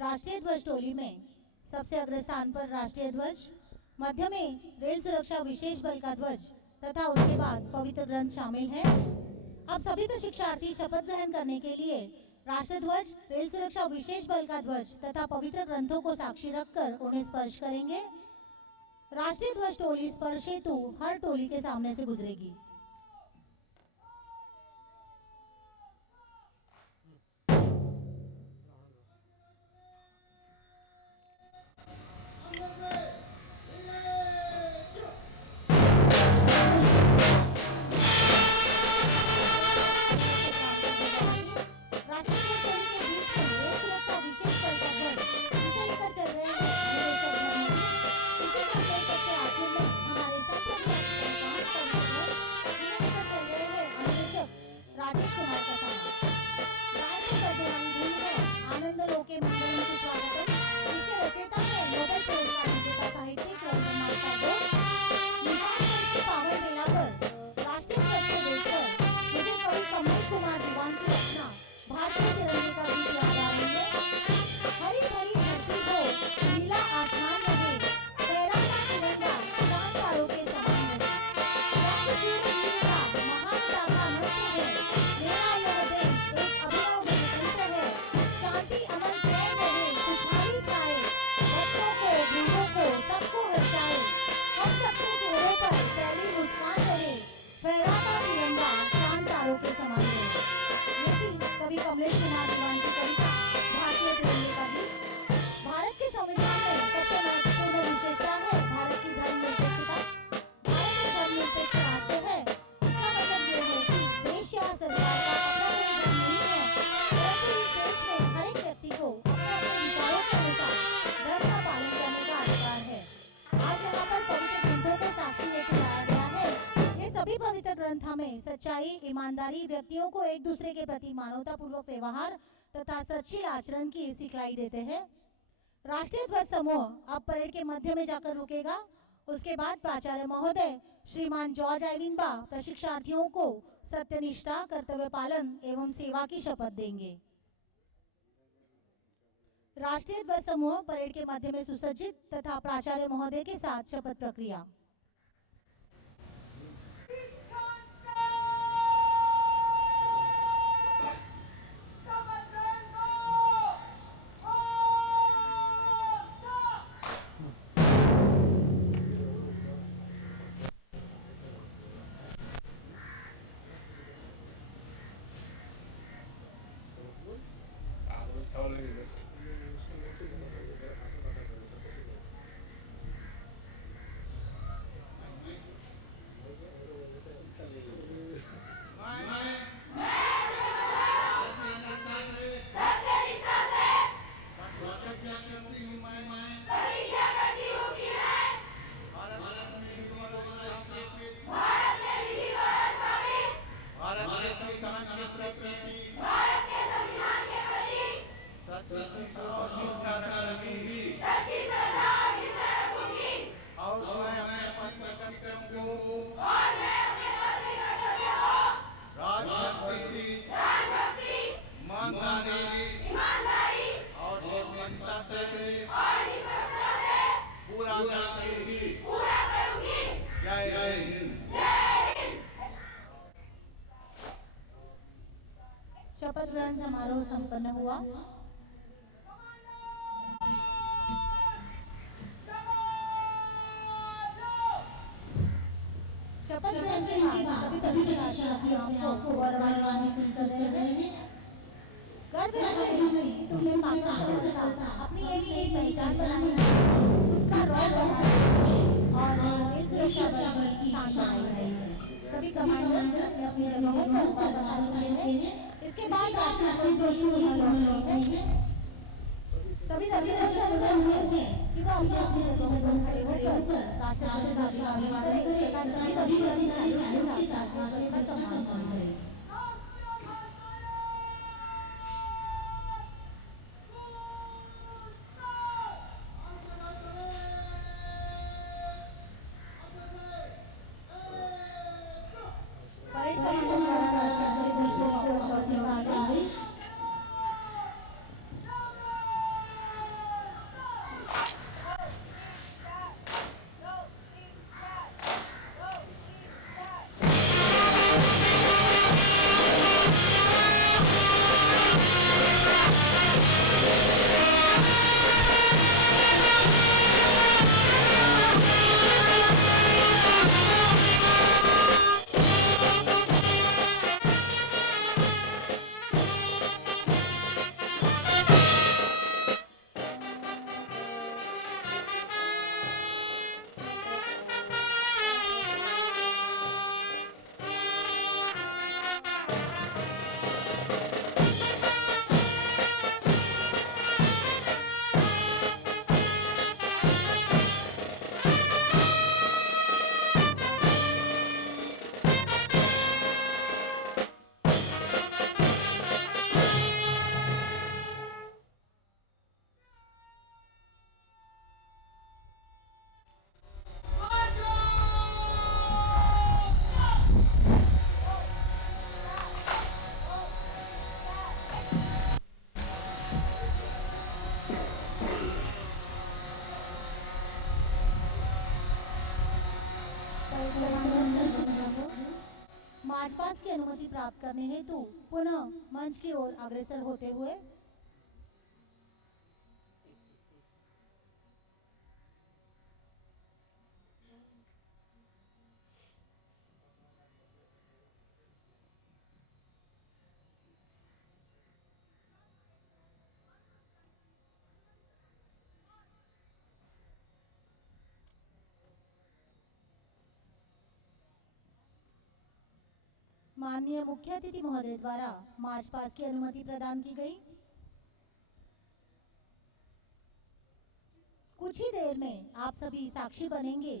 राष्ट्रीय ध्वज टोली में सबसे अग्र स्थान पर राष्ट्रीय ध्वज, मध्य में रेल सुरक्षा विशेष बल का ध्वज तथा उसके बाद पवित्र ग्रंथ शामिल है। अब सभी प्रशिक्षार्थी शपथ ग्रहण करने के लिए राष्ट्रीय ध्वज, रेल सुरक्षा विशेष बल का ध्वज तथा पवित्र ग्रंथों को साक्षी रखकर उन्हें स्पर्श करेंगे। राष्ट्रीय ध्वज टोली स्पर्श हेतु हर टोली के सामने से गुजरेगी। ग्रंथ हमें सच्चाई, ईमानदारी, व्यक्तियों को एक दूसरे के प्रति मानवतापूर्वक व्यवहार तथा सच्ची आचरण की सिखलाई देते हैं। राष्ट्रीय ध्वज समूह अब परेड के मध्य में जाकर रुकेगा। उसके बाद प्राचार्य महोदय श्रीमान जॉर्ज आइविनबा प्रशिक्षार्थियों को सत्यनिष्ठा, कर्तव्य पालन एवं सेवा की शपथ देंगे। राष्ट्रीय ध्वज समूह परेड के मध्य में सुसज्जित तथा प्राचार्य महोदय के साथ शपथ प्रक्रिया। समारोह संपन्न हुआ। शपथ ग्रहण के बाद सभी दर्शनार्थियों को वरदान सुनकर रहे हैं। गर्व है कि तुमने पाका समझता अपनी एक नई पहचान बनाई है, उनका रोल बढ़ाया और इस सुरक्षा बल की शान बढ़ाई है। सभी कमांडर्स ने अपनी जगहों पर वापस आ चुके हैं। इसके बाद राष्ट्रपति जो शुरू होने हैं, सभी दर्शक हुए कि वो अपनी जगहों पर खड़े होकर राष्ट्रपति का अभिवादन करें ताकि सभी अधिकारियों के साथ राष्ट्रपति का सम्मान करें। मार्च पास्ट की अनुमति प्राप्त करने हेतु पुनः मंच की ओर अग्रसर होते हुए माननीय मुख्य अतिथि महोदय द्वारा मार्च पास्ट की अनुमति प्रदान की गई। कुछ ही देर में आप सभी साक्षी बनेंगे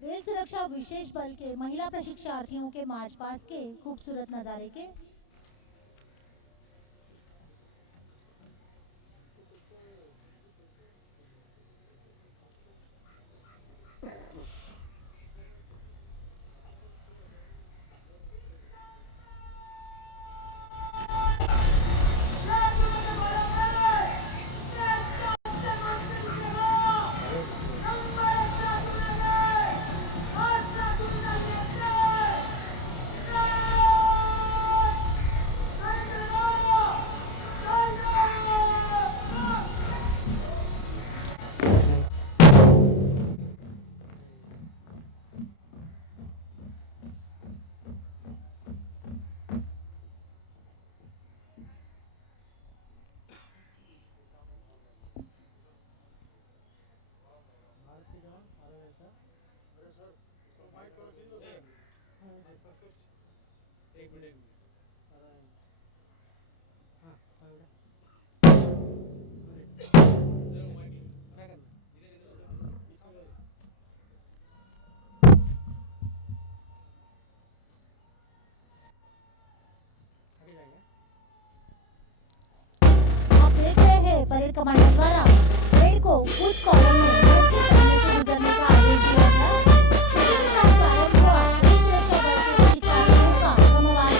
रेल सुरक्षा विशेष बल के महिला प्रशिक्षार्थियों के मार्च पास्ट के खूबसूरत नजारे के। परेड कमांडर द्वारा परेड को उच्च कॉलम में मंच के सामने से गुजरने का आदेश दिया गया। इसके साथ प्रारंभ हुआ रेल सुरक्षा बल के प्रशिक्षार्थियों का क्रमवार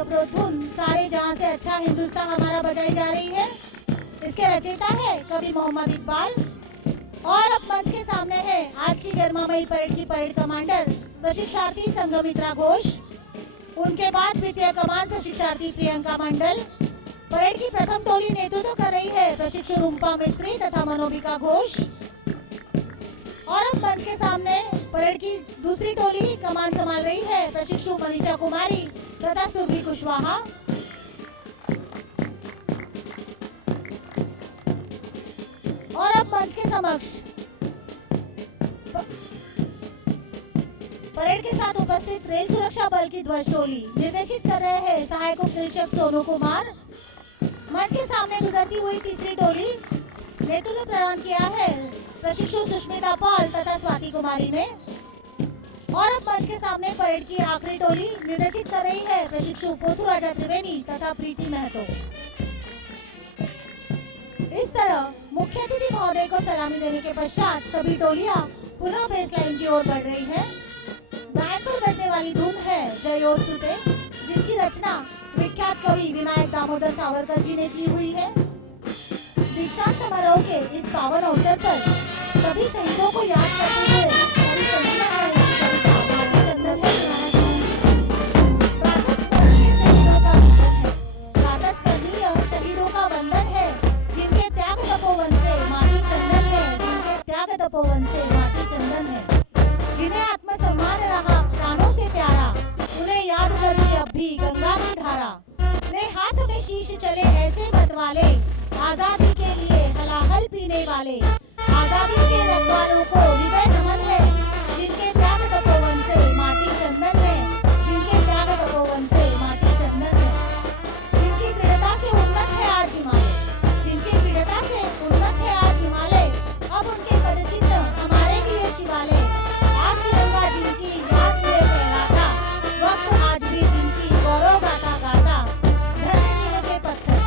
ओतप्रोत धुन सारे जहां से अच्छा हिंदुस्तान हमारा बजाई जा रही है। इसके रचयिता है कवि मोहम्मद इकबाल। और अब मंच के सामने है आज की गर्मामयी परेड की परेड कमांडर प्रशिक्षार्थी संघमित्रा घोष। उनके बाद द्वितीय कमान प्रशिक्षार्थी प्रियंका मंडल। परेड की प्रथम टोली नेतृत्व कर रही है प्रशिक्षु रूपा मिस्त्री तथा मनोबिका घोष। और अब मंच के सामने परेड की दूसरी टोली कमान संभाल रही है प्रशिक्षु मनीषा कुमारी तथा सुरभि कुशवाहा। और अब मंच के समक्ष परेड के साथ उपस्थित रेल सुरक्षा बल की ध्वज टोली निर्देशित कर रहे हैं सहायक उप निरीक्षक सोनू कुमार। मंच के सामने गुजरती हुई तीसरी टोली नेतृत्व प्रदान किया है प्रशिक्षु सुष्मिता पॉल तथा स्वाति कुमारी ने। और अब मंच के सामने परेड की आखिरी टोली निर्देशित कर रही है प्रशिक्षु पोथु राजा त्रिवेणी तथा प्रीति महतो। इस तरह मुख्य अतिथि महोदय को सलामी देने के पश्चात सभी टोलियां पुनः बेस लाइन की ओर बढ़ रही है। बैंड पर बजने वाली धुन है जयोस्तुते, जिसकी रचना विख्यात कवि विनायक दामोदर सावरकर जी ने की हुई है। दीक्षांत समारोह के इस पावन अवसर पर सभी शहीदों को याद करते हुए कवि संजना राय की कविता माटी चंदन में सुनाना चाहूंगी। प्रातःस्मरणीय शहीदों का वंदन है, प्रातःस्मरणीय शहीदों का वंदन है, जिनके त्याग तपोवन से माटी चंदन है, जिनके त्याग तपोवन से माटी चंदन है, जिन्हें आत्मसम्मान रहा प्राणों से प्यारा, उन्हें याद करके अब भी गंगा की धारा। ने हाथ में शीश चले ऐसे मत वाले, आजादी के लिए हलाहल पीने वाले, आजादी के रखवालों को हृदय नमन है, जिनके त्याग तपोवन से माटी चंदन है, जिनके त्याग तपोवन से माटी चंदन है, जिनकी दृढ़ता से उन्नत है आज हिमालय, जिनकी दृढ़ता से उन्नत है आज हिमालय, अब उनके पदचिन्ह हमारे लिए शिवालय। आज तिरंगा जिनकी याद में फहराता, वक्त आज भी जिनकी गौरव गाथा गाता, धन्य नीम के पत्थर,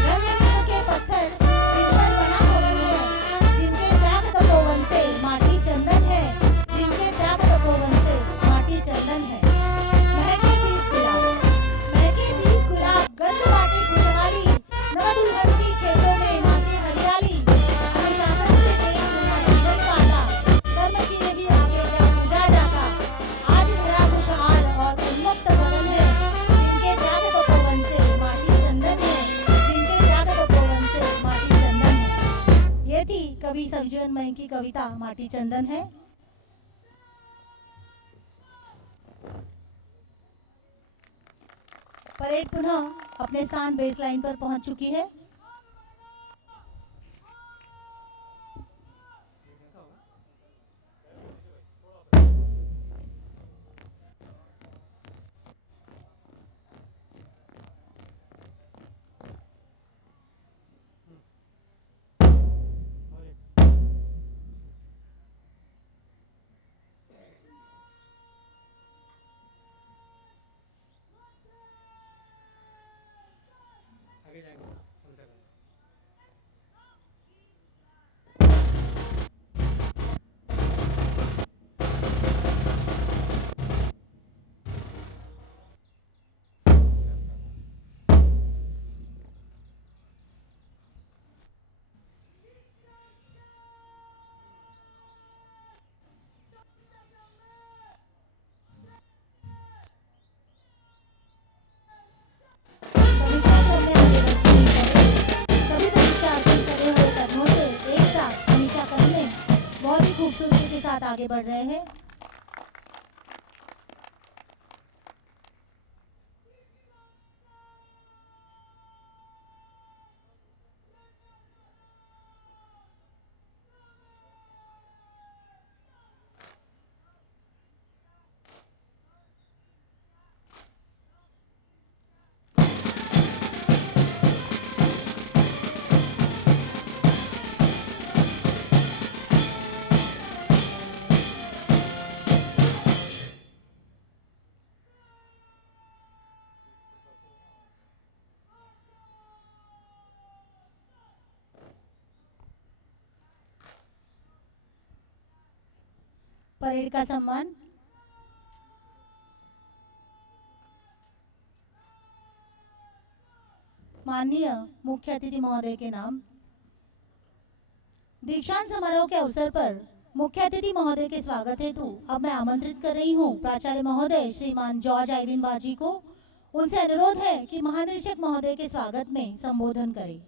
धन्य नीम के पत्थर जिन पर बना भवन है, जिनके त्याग तपोवन से माटी चंदन है, जिनके त्याग तपोवन से माटी चंदन है। महके बीस गुलाब, महके बीस गुलाब, गंध बाटे खुशहाली, नव दुल्हन सी खेतों में नाचे हरियाली, अनुशासन से देश बिना जीवन पाता, कर्म की नहीं आगे जा पूजा जाता, आज धरा खुशहाल और उन्मुक्त भवन है, जिनके त्याग तपोवन से माटी चंदन है, जिनके त्याग तपोवन से माटी चंदन है। ये थी कवि संजीवन मई की कविता माटी चंदन है। परेड पुनः अपने स्थान बेस लाइन पर पहुंच चुकी है। खूबसूरती के साथ आगे बढ़ रहे हैं। परेड का सम्मान माननीय मुख्य अतिथि महोदय के नाम। दीक्षांत समारोह के अवसर पर मुख्य अतिथि महोदय के स्वागत हेतु अब मैं आमंत्रित कर रही हूँ प्राचार्य महोदय श्रीमान जॉर्ज आइविन बाजी को। उनसे अनुरोध है कि महानिरीक्षक महोदय के स्वागत में संबोधन करें।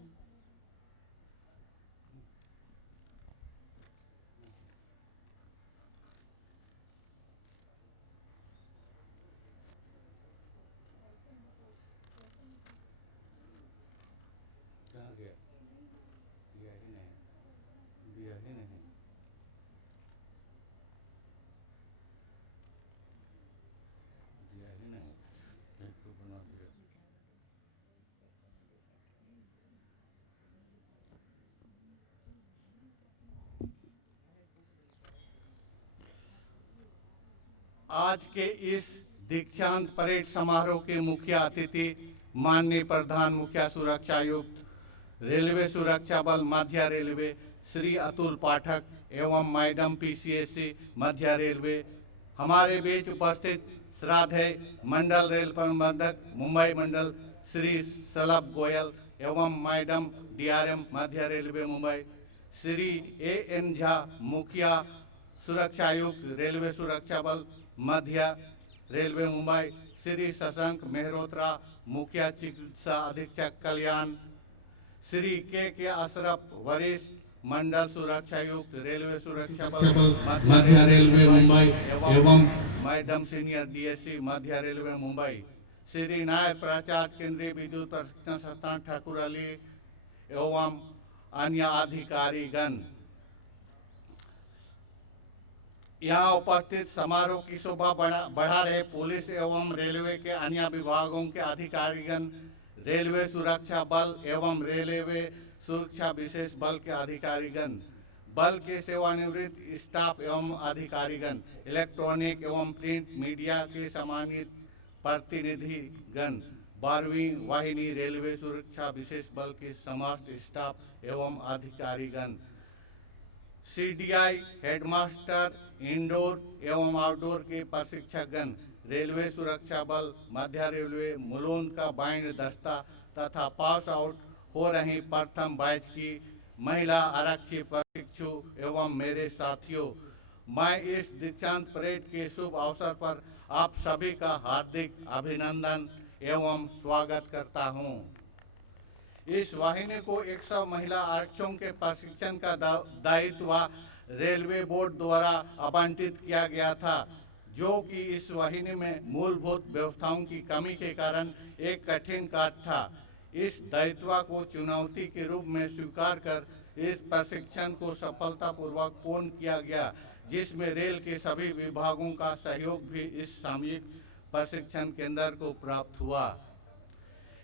आज के इस दीक्षांत परेड समारोह के मुख्य अतिथि माननीय प्रधान मुख्य सुरक्षा आयुक्त रेलवे सुरक्षा बल मध्य रेलवे श्री अतुल पाठक एवं मैडम पीसीएससी मध्य रेलवे, हमारे बीच उपस्थित श्राद्धेय मंडल रेल प्रबंधक मुंबई मंडल श्री सलभ गोयल एवं मैडम डीआरएम मध्य railway Mumbai, Shri A N मुखिया सुरक्षा आयुक्त रेलवे सुरक्षा बल मध्य रेलवे मुंबई, श्री शशांक मेहरोत्रा मुखिया चिकित्सा अधीक्षक कल्याण, श्री के अशरफ वरिष्ठ मंडल सुरक्षा आयुक्त रेलवे सुरक्षा बल मध्य रेलवे मुंबई एवं मैडम सीनियर डीएससी मध्य रेलवे मुंबई, श्री नायब प्राचार्य केंद्रीय विद्युत प्रशिक्षण संस्थान ठाकुर अली एवं अन्य अधिकारीगण। यहाँ उपस्थित समारोह की शोभा बढ़ा रहे पुलिस एवं रेलवे के अन्य विभागों के अधिकारीगण, रेलवे सुरक्षा बल एवं रेलवे सुरक्षा विशेष बल के अधिकारीगण, बल के सेवानिवृत्त स्टाफ एवं अधिकारीगण, इलेक्ट्रॉनिक एवं प्रिंट मीडिया के सम्मानित प्रतिनिधिगण, 12वीं वाहिनी रेलवे सुरक्षा विशेष बल के समस्त स्टाफ एवं अधिकारीगण, सीडीआई हेडमास्टर इंडोर एवं आउटडोर के प्रशिक्षकगण, रेलवे सुरक्षा बल मध्य रेलवे मुलुंड का बैंड दस्ता तथा पास आउट हो रही प्रथम बैच की महिला आरक्षी प्रशिक्षु एवं मेरे साथियों, मैं इस दीक्षांत परेड के शुभ अवसर पर आप सभी का हार्दिक अभिनंदन एवं स्वागत करता हूं। इस वाहिनी को 100 महिला आरक्षकों के प्रशिक्षण का दायित्व रेलवे बोर्ड द्वारा आवंटित किया गया था, जो कि इस वाहिनी में मूलभूत व्यवस्थाओं की कमी के कारण एक कठिन कार्य था। इस दायित्व को चुनौती के रूप में स्वीकार कर इस प्रशिक्षण को सफलतापूर्वक पूर्ण किया गया, जिसमें रेल के सभी विभागों का सहयोग भी इस सामूहिक प्रशिक्षण केंद्र को प्राप्त हुआ।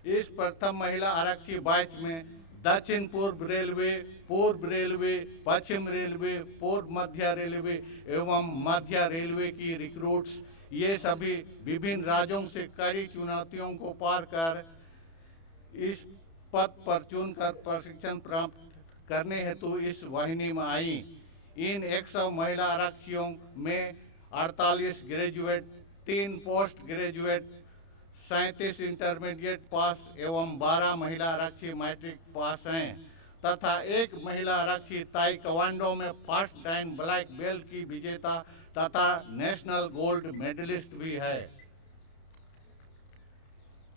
इस प्रथम महिला आरक्षी बैच में दक्षिण पूर्व रेलवे, पश्चिम रेलवे, पूर्व मध्य रेलवे एवं मध्य रेलवे की रिक्रूट्स, ये सभी विभिन्न राज्यों से कड़ी चुनौतियों को पार कर इस पद पर चुनकर प्रशिक्षण प्राप्त करने हेतु इस वाहिनी में आई। इन 100 महिला आरक्षियों में 48 graduate, 3 post graduate, 37 intermediate pass एवं 12 महिला आरक्षी मैट्रिक पास हैं तथा एक महिला आरक्षी ताइक्वांडो में फर्स्ट एंड ब्लैक बेल्ट की विजेता तथा नेशनल गोल्ड मेडलिस्ट भी है।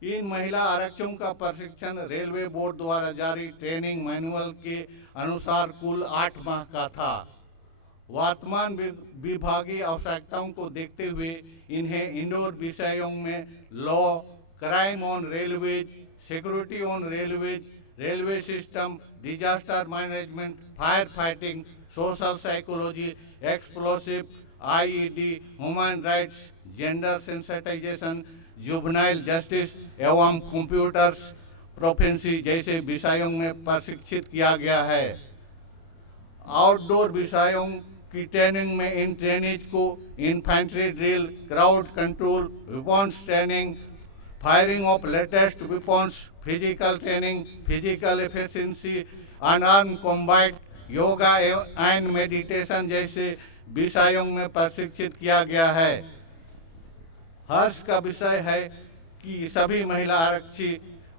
इन महिला आरक्षकों का प्रशिक्षण रेलवे बोर्ड द्वारा जारी ट्रेनिंग मैनुअल के अनुसार कुल 8 माह का था। वर्तमान विभागीय आवश्यकताओं को देखते हुए इन्हें इंडोर विषयों में law, crime on railways, security on railways, railway system, disaster management, fire fighting, social psychology, explosive, IED, human rights, gender sensitization, juvenile justice एवं कंप्यूटर्स प्रोफेंसी जैसे विषयों में प्रशिक्षित किया गया है। आउटडोर विषयों की ट्रेनिंग में इन ट्रेनीज को infantry drill, crowd control, weapons training, firing of latest weapons, physical training, physical efficiency, unarmoured combat, yoga and meditation जैसे विषयों में प्रशिक्षित किया गया है। हर्ष का विषय है कि सभी महिला आरक्षी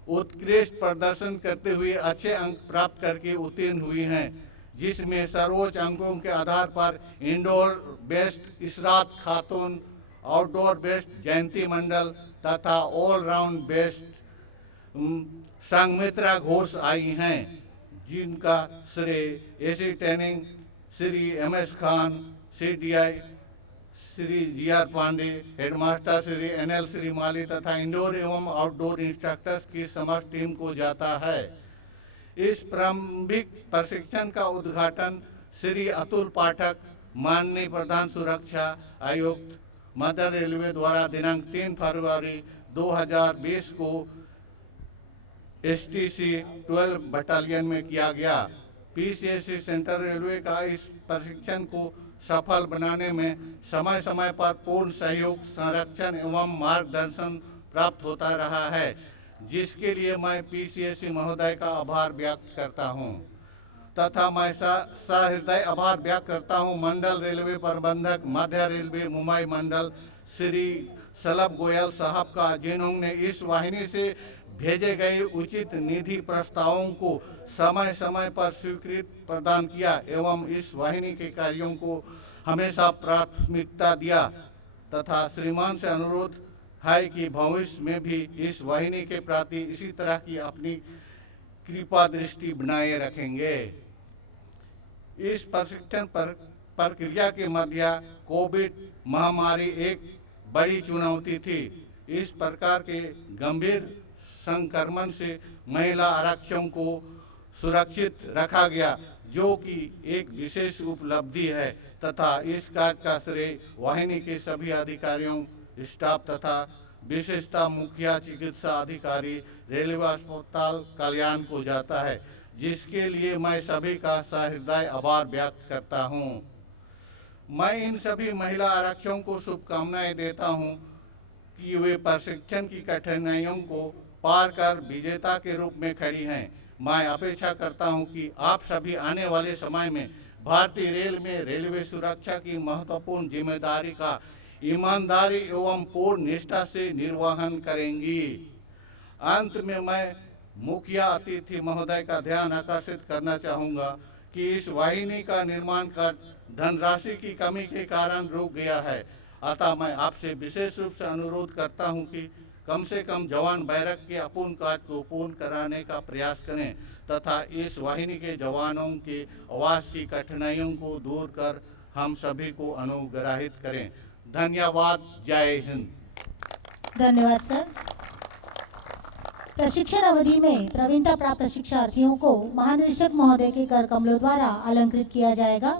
उत्कृष्ट प्रदर्शन करते हुए अच्छे अंक प्राप्त करके उत्तीर्ण हुई हैं, जिसमें सर्वोच्च अंकों के आधार पर इंडोर बेस्ट इशरात खातून, आउटडोर बेस्ट जयंती मंडल तथा ऑलराउंड बेस्ट संगमित्रा घोष आई हैं, जिनका श्रेय AC training Shri MS Khan, CTI Shri GR Pandey, headmaster Shri NL Shri Mali तथा इंडोर एवं आउटडोर इंस्ट्रक्टर्स की समस्त टीम को जाता है। इस प्रारंभिक प्रशिक्षण का उद्घाटन श्री अतुल पाठक, माननीय प्रधान सुरक्षा आयुक्त मध्य रेलवे द्वारा दिनांक 3 फरवरी 2020 को एसटीसी 12 बटालियन में किया गया। पीसीएससी सेंट्रल रेलवे का इस प्रशिक्षण को सफल बनाने में समय समय पर पूर्ण सहयोग, संरक्षण एवं मार्गदर्शन प्राप्त होता रहा है, जिसके लिए मैं पीसीएससी महोदय का आभार व्यक्त करता हूं तथा मैं सहृदय आभार व्यक्त करता हूं मंडल रेलवे प्रबंधक मध्य रेलवे मुंबई मंडल श्री सलभ गोयल साहब का, जिन्होंने इस वाहिनी से भेजे गए उचित निधि प्रस्तावों को समय समय पर स्वीकृति प्रदान किया एवं इस वाहिनी के कार्यों को हमेशा प्राथमिकता दिया तथा श्रीमान से अनुरोध है कि भविष्य में भी इस वाहिनी के प्रति इसी तरह की अपनी कृपा दृष्टि बनाए रखेंगे। इस प्रशिक्षण प्रक्रिया के मध्य कोविड महामारी एक बड़ी चुनौती थी। इस प्रकार के गंभीर संक्रमण से महिला आरक्षकों को सुरक्षित रखा गया, जो कि एक विशेष उपलब्धि है तथा इस कार्य का श्रेय वाहिनी के सभी अधिकारियों, स्टाफ तथा विशेषता मुखिया चिकित्सा अधिकारी रेलवे अस्पताल कल्याण को जाता है, जिसके लिए मैं सभी का सहृदय आभार व्यक्त करता हूं। मैं इन सभी महिला आरक्षकों को शुभकामनाएं देता हूं कि वे प्रशिक्षण की कठिनाइयों को पार कर विजेता के रूप में खड़ी हैं। मैं अपेक्षा करता हूं कि आप सभी आने वाले समय में भारतीय रेल में रेलवे सुरक्षा की महत्वपूर्ण जिम्मेदारी का ईमानदारी एवं पूर्ण निष्ठा से निर्वहन करेंगी। अंत में मैं मुखिया अतिथि महोदय का ध्यान आकर्षित करना चाहूँगा कि इस वाहिनी का निर्माण कार्य धनराशि की कमी के कारण रुक गया है, अतः मैं आपसे विशेष रूप से अनुरोध करता हूं कि कम से कम जवान बैरक के अपूर्ण कार्य को पूर्ण कराने का प्रयास करें तथा इस वाहिनी के जवानों के आवास की कठिनाइयों को दूर कर हम सभी को अनुग्रहित करें। धन्यवाद। जय हिंद। धन्यवाद सर। प्रशिक्षण अवधि में प्रवीणता प्राप्त प्रशिक्षार्थियों को महानिरीक्षक महोदय के कर कमलों द्वारा अलंकृत किया जाएगा।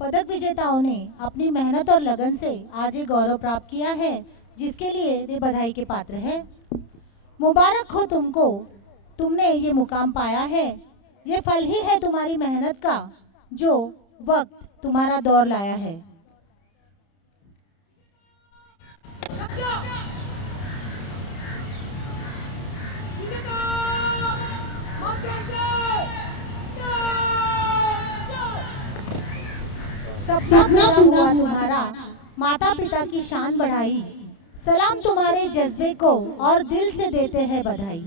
पदक विजेताओं ने अपनी मेहनत और लगन से आज ये गौरव प्राप्त किया है, जिसके लिए वे बधाई के पात्र हैं। मुबारक हो तुमको, तुमने ये मुकाम पाया है। ये फल ही है तुम्हारी मेहनत का, जो वक्त तुम्हारा दौर लाया है। सपना पूरा तुम्हारा, माता पिता की शान बढ़ाई। सलाम तुम्हारे जज्बे को और दिल से देते हैं बधाई।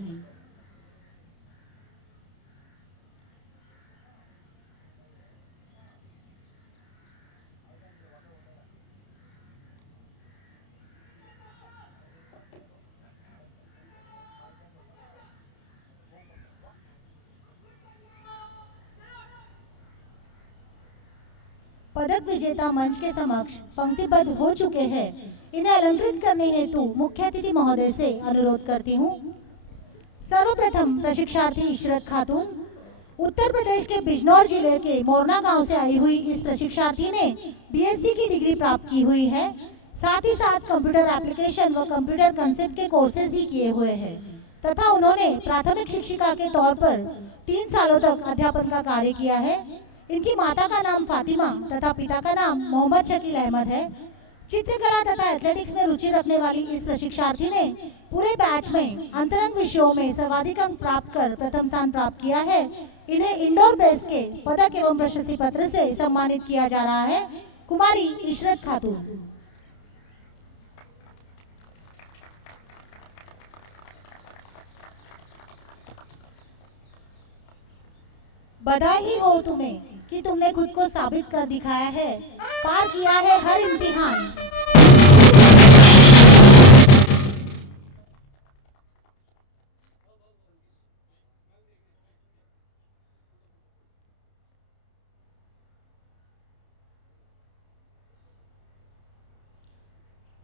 पदक विजेता मंच के समक्ष पंक्तिबद्ध हो चुके हैं। इन्हें अलंकृत करने हेतु मुख्य अतिथि महोदय से अनुरोध करती हूँ। सर्वप्रथम प्रशिक्षार्थी इशरत खातून, उत्तर प्रदेश के बिजनौर जिले के मोरना गांव से आई हुई इस प्रशिक्षार्थी ने बीएससी की डिग्री प्राप्त की हुई है। साथ ही साथ कंप्यूटर एप्लीकेशन व कंप्यूटर कंसेप्ट के कोर्सेज भी किए हुए हैं तथा उन्होंने प्राथमिक शिक्षिका के तौर पर 3 सालों तक अध्यापन का कार्य किया है। इनकी माता का नाम फातिमा तथा पिता का नाम मोहम्मद शकील अहमद है। चित्रकला तथा एथलेटिक्स में रुचि रखने वाली इस प्रशिक्षार्थी ने पूरे बैच में अंतरंग विषयों में सर्वाधिक अंक प्राप्त कर प्रथम स्थान प्राप्त किया है। इन्हें इंडोर बेस के पदक एवं प्रशस्ति पत्र से सम्मानित किया जा रहा है। कुमारी इशरत खातून। बधाई हो तुम्हें कि तुमने खुद को साबित कर दिखाया है, पार किया है हर इम्तिहान।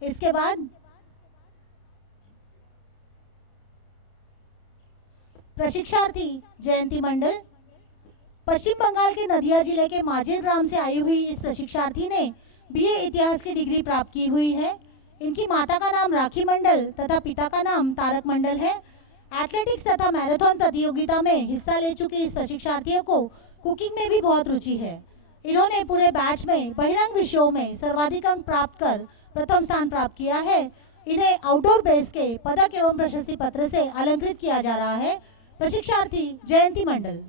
इसके बाद प्रशिक्षार्थी जयंती मंडल। पश्चिम बंगाल के नदिया जिले के माजिर ग्राम से आई हुई इस प्रशिक्षार्थी ने बीए इतिहास की डिग्री प्राप्त की हुई है। इनकी माता का नाम राखी मंडल तथा पिता का नाम तारक मंडल है। एथलेटिक्स तथा मैराथन प्रतियोगिता में हिस्सा ले चुकी इस प्रशिक्षार्थियों को कुकिंग में भी बहुत रुचि है। इन्होंने पूरे बैच में बहिरंग विषयों में सर्वाधिक अंक प्राप्त कर प्रथम स्थान प्राप्त किया है। इन्हें आउटडोर बेस के पदक एवं प्रशस्ति पत्र से अलंकृत किया जा रहा है। प्रशिक्षार्थी जयंती मंडल।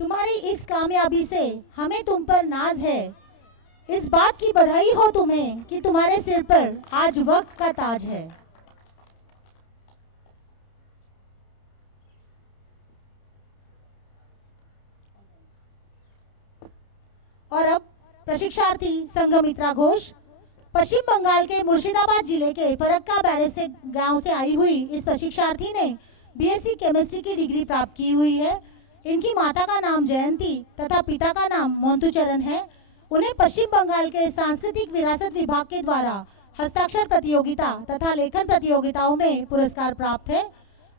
तुम्हारी इस कामयाबी से हमें तुम पर नाज है। इस बात की बधाई हो तुम्हें कि तुम्हारे सिर पर आज वक्त का ताज है। और अब प्रशिक्षार्थी संघमित्रा घोष। पश्चिम बंगाल के मुर्शिदाबाद जिले के फरक्का बैरेज से गांव से आई हुई इस प्रशिक्षार्थी ने बीएससी केमिस्ट्री की डिग्री प्राप्त की हुई है। इनकी माता का नाम जयंती तथा पिता का नाम मोंतुचरण है। उन्हें पश्चिम बंगाल के सांस्कृतिक विरासत विभाग के द्वारा हस्ताक्षर प्रतियोगिता तथा लेखन प्रतियोगिताओं में पुरस्कार प्राप्त है।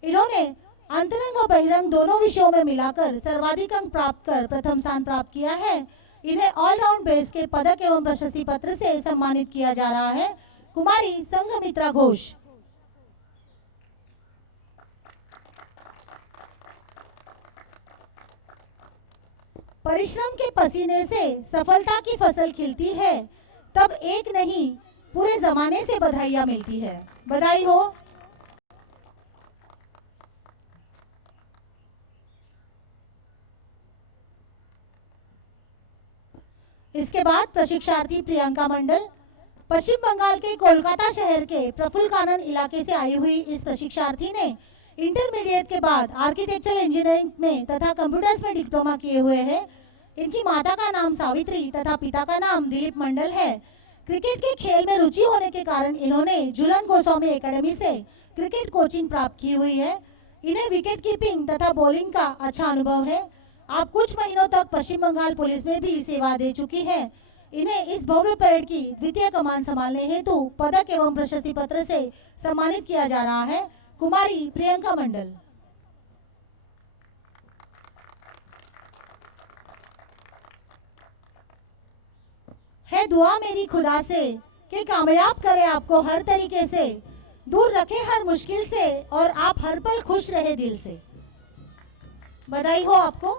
इन्होंने अंतरंग व बहिरंग दोनों विषयों में मिलाकर सर्वाधिक अंक प्राप्त कर प्रथम स्थान प्राप्त किया है। इन्हें ऑलराउंड बेस के पदक एवं प्रशस्ति पत्र से सम्मानित किया जा रहा है। कुमारी संघमित्रा घोष। परिश्रम के पसीने से सफलता की फसल खिलती है, तब एक नहीं पूरे जमाने से बधाइयां मिलती है। बधाई हो। इसके बाद प्रशिक्षार्थी प्रियंका मंडल। पश्चिम बंगाल के कोलकाता शहर के प्रफुल्ल कानन इलाके से आई हुई इस प्रशिक्षार्थी ने इंटरमीडिएट के बाद आर्किटेक्चरल इंजीनियरिंग में तथा कंप्यूटर्स में डिप्लोमा किए हुए हैं। इनकी माता का नाम सावित्री तथा पिता का नाम दिलीप मंडल है। क्रिकेट के खेल में रुचि होने के कारण इन्होंने झूलन गोस्वामी एकेडमी से क्रिकेट कोचिंग प्राप्त की हुई है। इन्हें विकेट कीपिंग तथा बॉलिंग का अच्छा अनुभव है। आप कुछ महीनों तक पश्चिम बंगाल पुलिस में भी सेवा दे चुकी है। इन्हें इस भव्य परेड की द्वितीय कमान संभालने हेतु पदक एवं प्रशस्ति पत्र से सम्मानित किया जा रहा है। कुमारी प्रियंका मंडल। है दुआ मेरी खुदा से कि कामयाब करे आपको हर तरीके से, दूर रखे हर मुश्किल से और आप हर पल खुश रहे दिल से। बधाई हो आपको।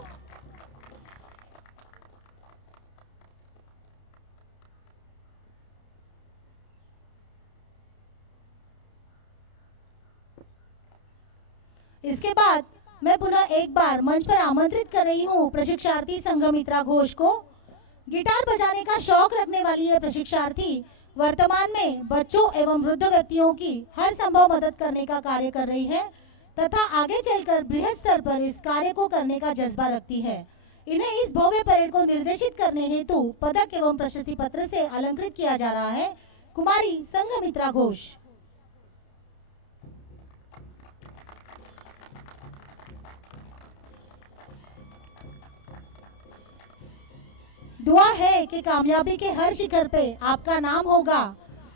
इसके बाद मैं पुनः एक बार मंच पर आमंत्रित कर रही हूँ प्रशिक्षार्थी संघमित्रा घोष को। गिटार बजाने का शौक रखने वाली यह प्रशिक्षार्थी वर्तमान में बच्चों एवं वृद्ध व्यक्तियों की हर संभव मदद करने का कार्य कर रही है तथा आगे चलकर बृहद स्तर पर इस कार्य को करने का जज्बा रखती है। इन्हें इस भव्य परेड को निर्देशित करने हेतु पदक एवं प्रशस्ति पत्र से अलंकृत किया जा रहा है। कुमारी संघमित्रा घोष। दुआ है कि कामयाबी के हर शिखर पे आपका नाम होगा।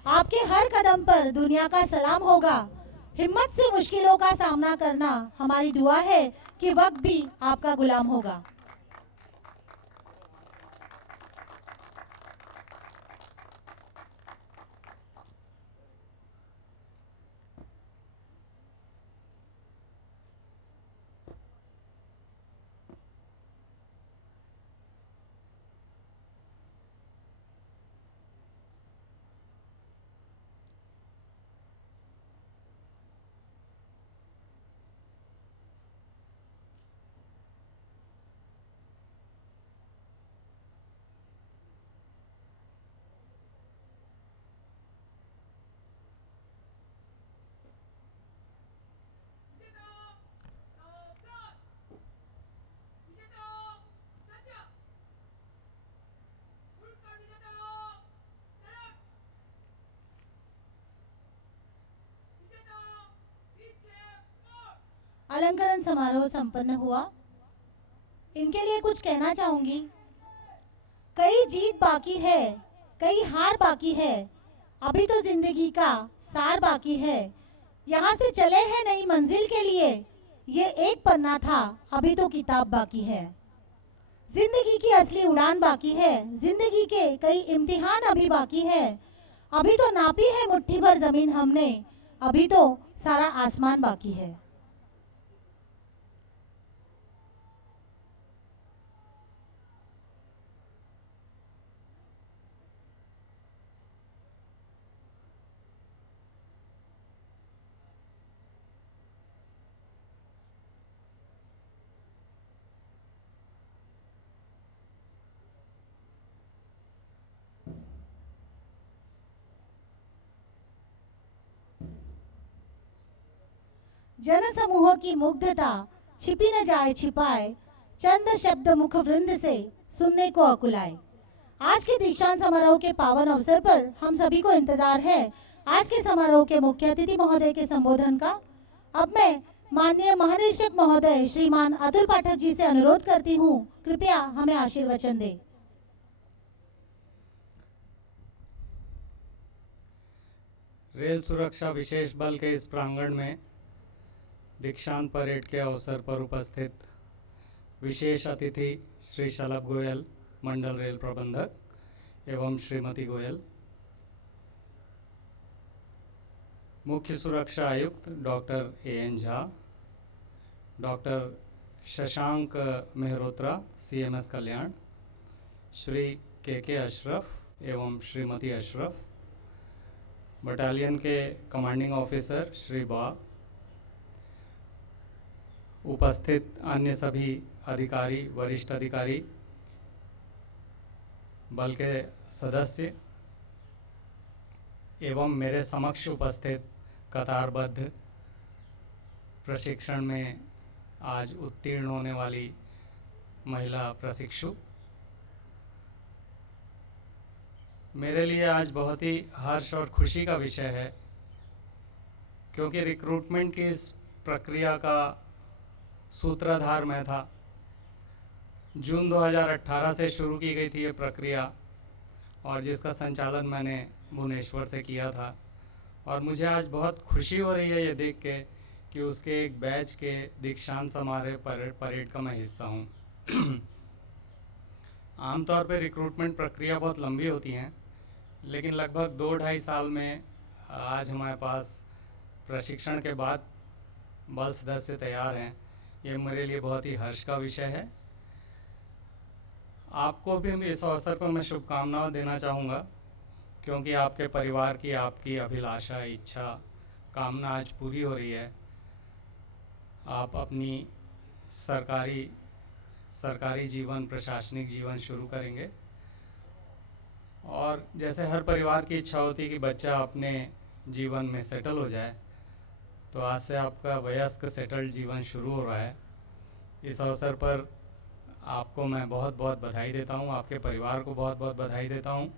आपके हर कदम पर दुनिया का सलाम होगा। हिम्मत से मुश्किलों का सामना करना हमारी दुआ है कि वक्त भी आपका गुलाम होगा। अलंकरण समारोह संपन्न हुआ। इनके लिए कुछ कहना चाहूंगी। कई जीत बाकी है, कई हार बाकी है, अभी तो जिंदगी का सार बाकी है। यहाँ से चले हैं नई मंजिल के लिए, ये एक पन्ना था, अभी तो किताब बाकी है। जिंदगी की असली उड़ान बाकी है, जिंदगी के कई इम्तिहान अभी बाकी है। अभी तो नापी है मुट्ठी भर जमीन हमने, अभी तो सारा आसमान बाकी है। जन समूहों की मुग्धता छिपी न जाए छिपाए, चंद शब्द मुख वृंद से सुनने को अकुलाए। आज के दीक्षांत समारोह के पावन अवसर पर हम सभी को इंतजार है आज के समारोह के मुख्य अतिथि महोदय के संबोधन का। अब मैं माननीय महानिरीक्षक महोदय श्रीमान अतुल पाठक जी से अनुरोध करती हूँ, कृपया हमें आशीर्वचन दें। रेल सुरक्षा विशेष बल के इस प्रांगण में दीक्षांत परेड के अवसर पर उपस्थित विशेष अतिथि श्री शलभ गोयल, मंडल रेल प्रबंधक एवं श्रीमती गोयल, मुख्य सुरक्षा आयुक्त doctor AN. Jha, doctor Shashank Mehrotra, CMS कल्याण, श्री के अशरफ एवं श्रीमती अशरफ, बटालियन के कमांडिंग ऑफिसर श्री बा, उपस्थित अन्य सभी अधिकारी, वरिष्ठ अधिकारी, बल के सदस्य एवं मेरे समक्ष उपस्थित कतारबद्ध प्रशिक्षण में आज उत्तीर्ण होने वाली महिला प्रशिक्षु, मेरे लिए आज बहुत ही हर्ष और खुशी का विषय है, क्योंकि रिक्रूटमेंट की इस प्रक्रिया का सूत्रधार मैं था। जून 2018 से शुरू की गई थी ये प्रक्रिया और जिसका संचालन मैंने भुवनेश्वर से किया था, और मुझे आज बहुत खुशी हो रही है ये देख के कि उसके एक बैच के दीक्षांत समारोह परेड का मैं हिस्सा हूँ। आमतौर पे रिक्रूटमेंट प्रक्रिया बहुत लंबी होती हैं, लेकिन लगभग 2-2.5 साल में आज हमारे पास प्रशिक्षण के बाद बल सदस्य तैयार हैं। ये मेरे लिए बहुत ही हर्ष का विषय है। आपको भी इस अवसर पर मैं शुभकामनाएं देना चाहूँगा, क्योंकि आपके परिवार की, आपकी अभिलाषा, इच्छा, कामना आज पूरी हो रही है। आप अपनी सरकारी जीवन, प्रशासनिक जीवन शुरू करेंगे, और जैसे हर परिवार की इच्छा होती है कि बच्चा अपने जीवन में सेटल हो जाए, तो आज से आपका वयस्क सेटल्ड जीवन शुरू हो रहा है। इस अवसर पर आपको मैं बहुत बहुत बधाई देता हूँ, आपके परिवार को बहुत बहुत बधाई देता हूँ।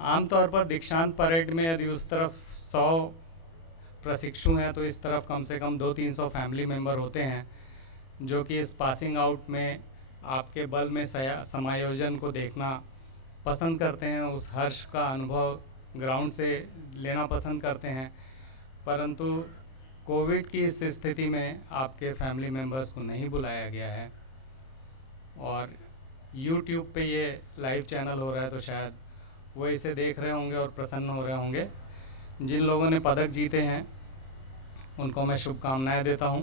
आमतौर पर दीक्षांत परेड में यदि उस तरफ 100 प्रशिक्षु हैं तो इस तरफ कम से कम 200-300 फैमिली मेम्बर होते हैं, जो कि इस पासिंग आउट में आपके बल में समायोजन को देखना पसंद करते हैं, उस हर्ष का अनुभव ग्राउंड से लेना पसंद करते हैं। परंतु कोविड की इस स्थिति में आपके फैमिली मेम्बर्स को नहीं बुलाया गया है, और YouTube पे ये लाइव चैनल हो रहा है, तो शायद वो इसे देख रहे होंगे और प्रसन्न हो रहे होंगे। जिन लोगों ने पदक जीते हैं उनको मैं शुभकामनाएं देता हूं,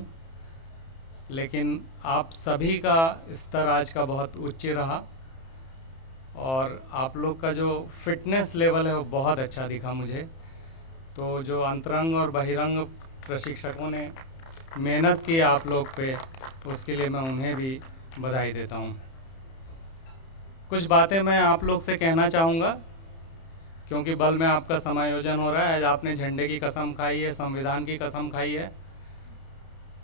लेकिन आप सभी का स्तर आज का बहुत उच्च रहा, और आप लोग का जो फिटनेस लेवल है वो बहुत अच्छा दिखा मुझे। तो जो अंतरंग और बहिरंग प्रशिक्षकों ने मेहनत की आप लोग पे, उसके लिए मैं उन्हें भी बधाई देता हूँ। कुछ बातें मैं आप लोग से कहना चाहूँगा, क्योंकि बल में आपका समायोजन हो रहा है। आज आपने झंडे की कसम खाई है, संविधान की कसम खाई है।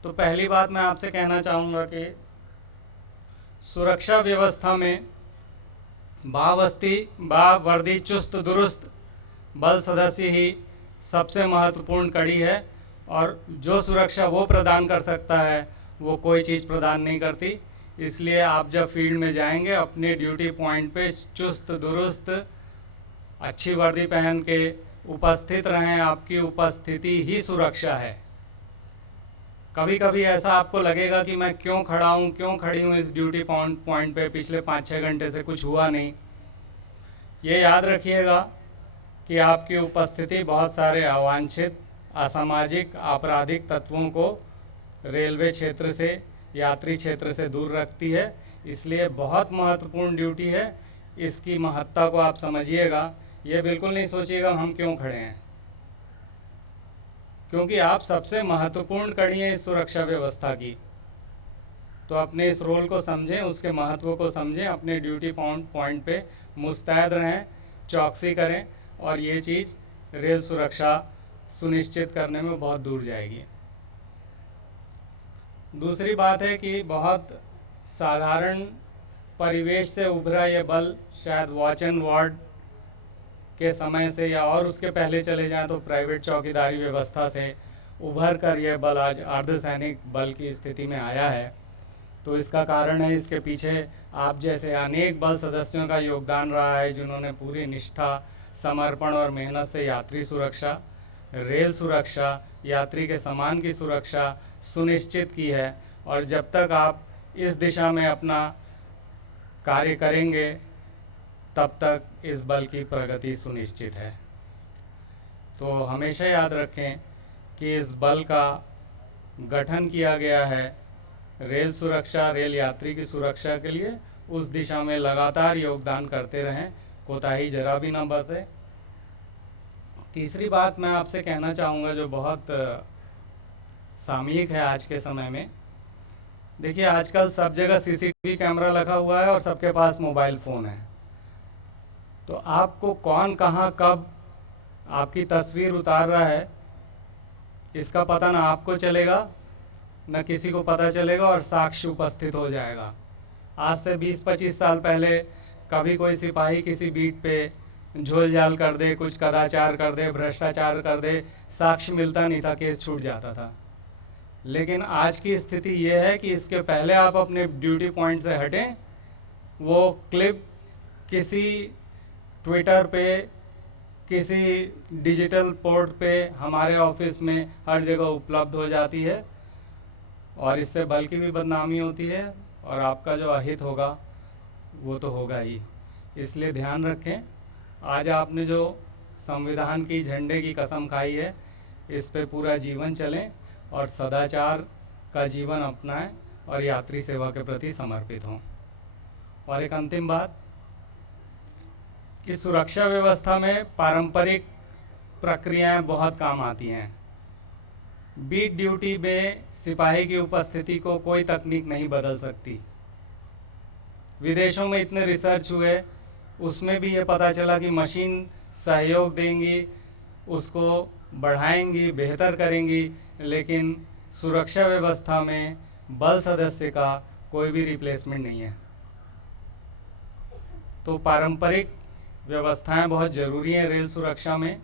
तो पहली बात मैं आपसे कहना चाहूँगा कि सुरक्षा व्यवस्था में बावर्दी चुस्त दुरुस्त बल सदस्य ही सबसे महत्वपूर्ण कड़ी है, और जो सुरक्षा वो प्रदान कर सकता है वो कोई चीज़ प्रदान नहीं करती। इसलिए आप जब फील्ड में जाएंगे अपने ड्यूटी पॉइंट पे चुस्त दुरुस्त अच्छी वर्दी पहन के उपस्थित रहें। आपकी उपस्थिति ही सुरक्षा है। कभी कभी ऐसा आपको लगेगा कि मैं क्यों खड़ा हूँ, क्यों खड़ी हूँ इस ड्यूटी पॉइंट पे, पिछले 5-6 घंटे से कुछ हुआ नहीं। ये याद रखिएगा कि आपकी उपस्थिति बहुत सारे अवांछित, असामाजिक, आपराधिक तत्वों को रेलवे क्षेत्र से, यात्री क्षेत्र से दूर रखती है। इसलिए बहुत महत्वपूर्ण ड्यूटी है। इसकी महत्ता को आप समझिएगा। ये बिल्कुल नहीं सोचिएगा हम क्यों खड़े हैं, क्योंकि आप सबसे महत्वपूर्ण कड़ी हैं इस सुरक्षा व्यवस्था की। तो अपने इस रोल को समझें, उसके महत्व को समझें, अपने ड्यूटी पॉइंट पे मुस्तैद रहें, चौकसी करें, और ये चीज़ रेल सुरक्षा सुनिश्चित करने में बहुत दूर जाएगी। दूसरी बात है कि बहुत साधारण परिवेश से उभरा ये बल शायद वॉच एंड वार्ड के समय से या और उसके पहले चले जाएं तो प्राइवेट चौकीदारी व्यवस्था से उभर कर यह बल आज अर्धसैनिक बल की स्थिति में आया है। तो इसका कारण है, इसके पीछे आप जैसे अनेक बल सदस्यों का योगदान रहा है, जिन्होंने पूरी निष्ठा, समर्पण और मेहनत से यात्री सुरक्षा, रेल सुरक्षा, यात्री के सामान की सुरक्षा सुनिश्चित की है। और जब तक आप इस दिशा में अपना कार्य करेंगे तब तक इस बल की प्रगति सुनिश्चित है। तो हमेशा याद रखें कि इस बल का गठन किया गया है रेल सुरक्षा, रेल यात्री की सुरक्षा के लिए। उस दिशा में लगातार योगदान करते रहें, कोताही जरा भी ना बरतें। तीसरी बात मैं आपसे कहना चाहूँगा जो बहुत सामयिक है आज के समय में। देखिए, आजकल सब जगह सीसीटीवी कैमरा लगा हुआ है और सबके पास मोबाइल फ़ोन है। तो आपको कौन कहाँ कब आपकी तस्वीर उतार रहा है इसका पता ना आपको चलेगा न किसी को पता चलेगा, और साक्ष्य उपस्थित हो जाएगा। आज से 20-25 साल पहले कभी कोई सिपाही किसी बीट पे झोल झाल कर दे, कुछ कदाचार कर दे, भ्रष्टाचार कर दे, साक्ष्य मिलता नहीं था, केस छूट जाता था। लेकिन आज की स्थिति ये है कि इसके पहले आप अपने ड्यूटी पॉइंट से हटें, वो क्लिप किसी ट्विटर पे, किसी डिजिटल पोर्ट पे, हमारे ऑफिस में हर जगह उपलब्ध हो जाती है, और इससे बल की भी बदनामी होती है और आपका जो अहित होगा वो तो होगा ही। इसलिए ध्यान रखें, आज आपने जो संविधान की झंडे की कसम खाई है, इस पे पूरा जीवन चलें और सदाचार का जीवन अपनाएं और यात्री सेवा के प्रति समर्पित हों। और एक अंतिम बात कि सुरक्षा व्यवस्था में पारंपरिक प्रक्रियाएं बहुत काम आती हैं। बीट ड्यूटी में सिपाही की उपस्थिति को कोई तकनीक नहीं बदल सकती। विदेशों में इतने रिसर्च हुए, उसमें भी ये पता चला कि मशीन सहयोग देंगी, उसको बढ़ाएंगी, बेहतर करेंगी, लेकिन सुरक्षा व्यवस्था में बल सदस्य का कोई भी रिप्लेसमेंट नहीं है। तो पारंपरिक व्यवस्थाएं बहुत ज़रूरी हैं रेल सुरक्षा में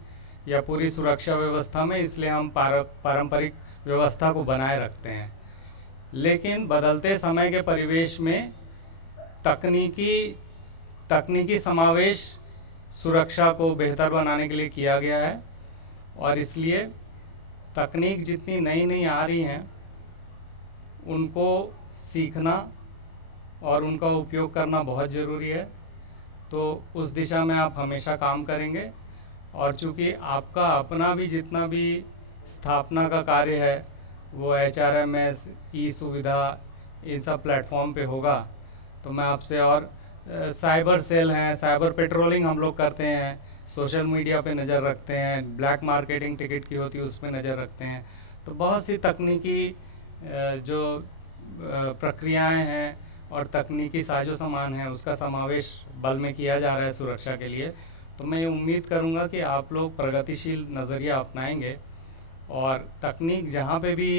या पूरी सुरक्षा व्यवस्था में, इसलिए हम पारंपरिक व्यवस्था को बनाए रखते हैं। लेकिन बदलते समय के परिवेश में तकनीकी समावेश सुरक्षा को बेहतर बनाने के लिए किया गया है, और इसलिए तकनीक जितनी नई नई आ रही हैं उनको सीखना और उनका उपयोग करना बहुत ज़रूरी है। तो उस दिशा में आप हमेशा काम करेंगे, और चूँकि आपका अपना भी जितना भी स्थापना का कार्य है वो HRMS, ई सुविधा, इन सब प्लेटफॉर्म पे होगा, तो मैं आपसे, और साइबर सेल हैं, साइबर पेट्रोलिंग हम लोग करते हैं, सोशल मीडिया पे नज़र रखते हैं, ब्लैक मार्केटिंग टिकट की होती है उस पर नज़र रखते हैं। तो बहुत सी तकनीकी जो प्रक्रियाएं हैं और तकनीकी साजो सामान है उसका समावेश बल में किया जा रहा है सुरक्षा के लिए। तो मैं ये उम्मीद करूंगा कि आप लोग प्रगतिशील नज़रिया अपनाएंगे और तकनीक जहाँ पे भी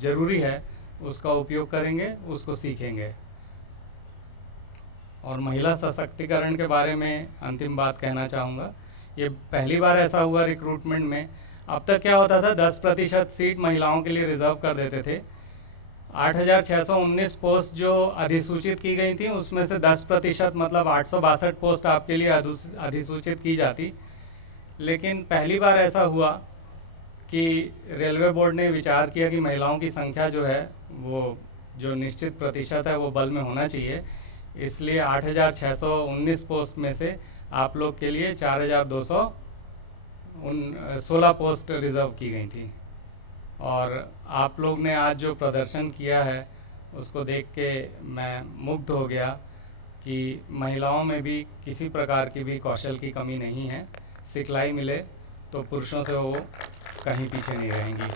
ज़रूरी है उसका उपयोग करेंगे, उसको सीखेंगे। और महिला सशक्तिकरण के बारे में अंतिम बात कहना चाहूँगा। ये पहली बार ऐसा हुआ रिक्रूटमेंट में। अब तक क्या होता था, 10% सीट महिलाओं के लिए रिजर्व कर देते थे, 8,619 पोस्ट जो अधिसूचित की गई थी उसमें से 10% मतलब 862 पोस्ट आपके लिए अधिसूचित की जाती, लेकिन पहली बार ऐसा हुआ कि रेलवे बोर्ड ने विचार किया कि महिलाओं की संख्या जो है वो जो निश्चित प्रतिशत है वो बल में होना चाहिए, इसलिए 8,619 पोस्ट में से आप लोग के लिए 4,216 पोस्ट रिज़र्व की गई थी। और आप लोग ने आज जो प्रदर्शन किया है उसको देख के मैं मुग्ध हो गया कि महिलाओं में भी किसी प्रकार की भी कौशल की कमी नहीं है। सिखलाई मिले तो पुरुषों से वो कहीं पीछे नहीं रहेंगी।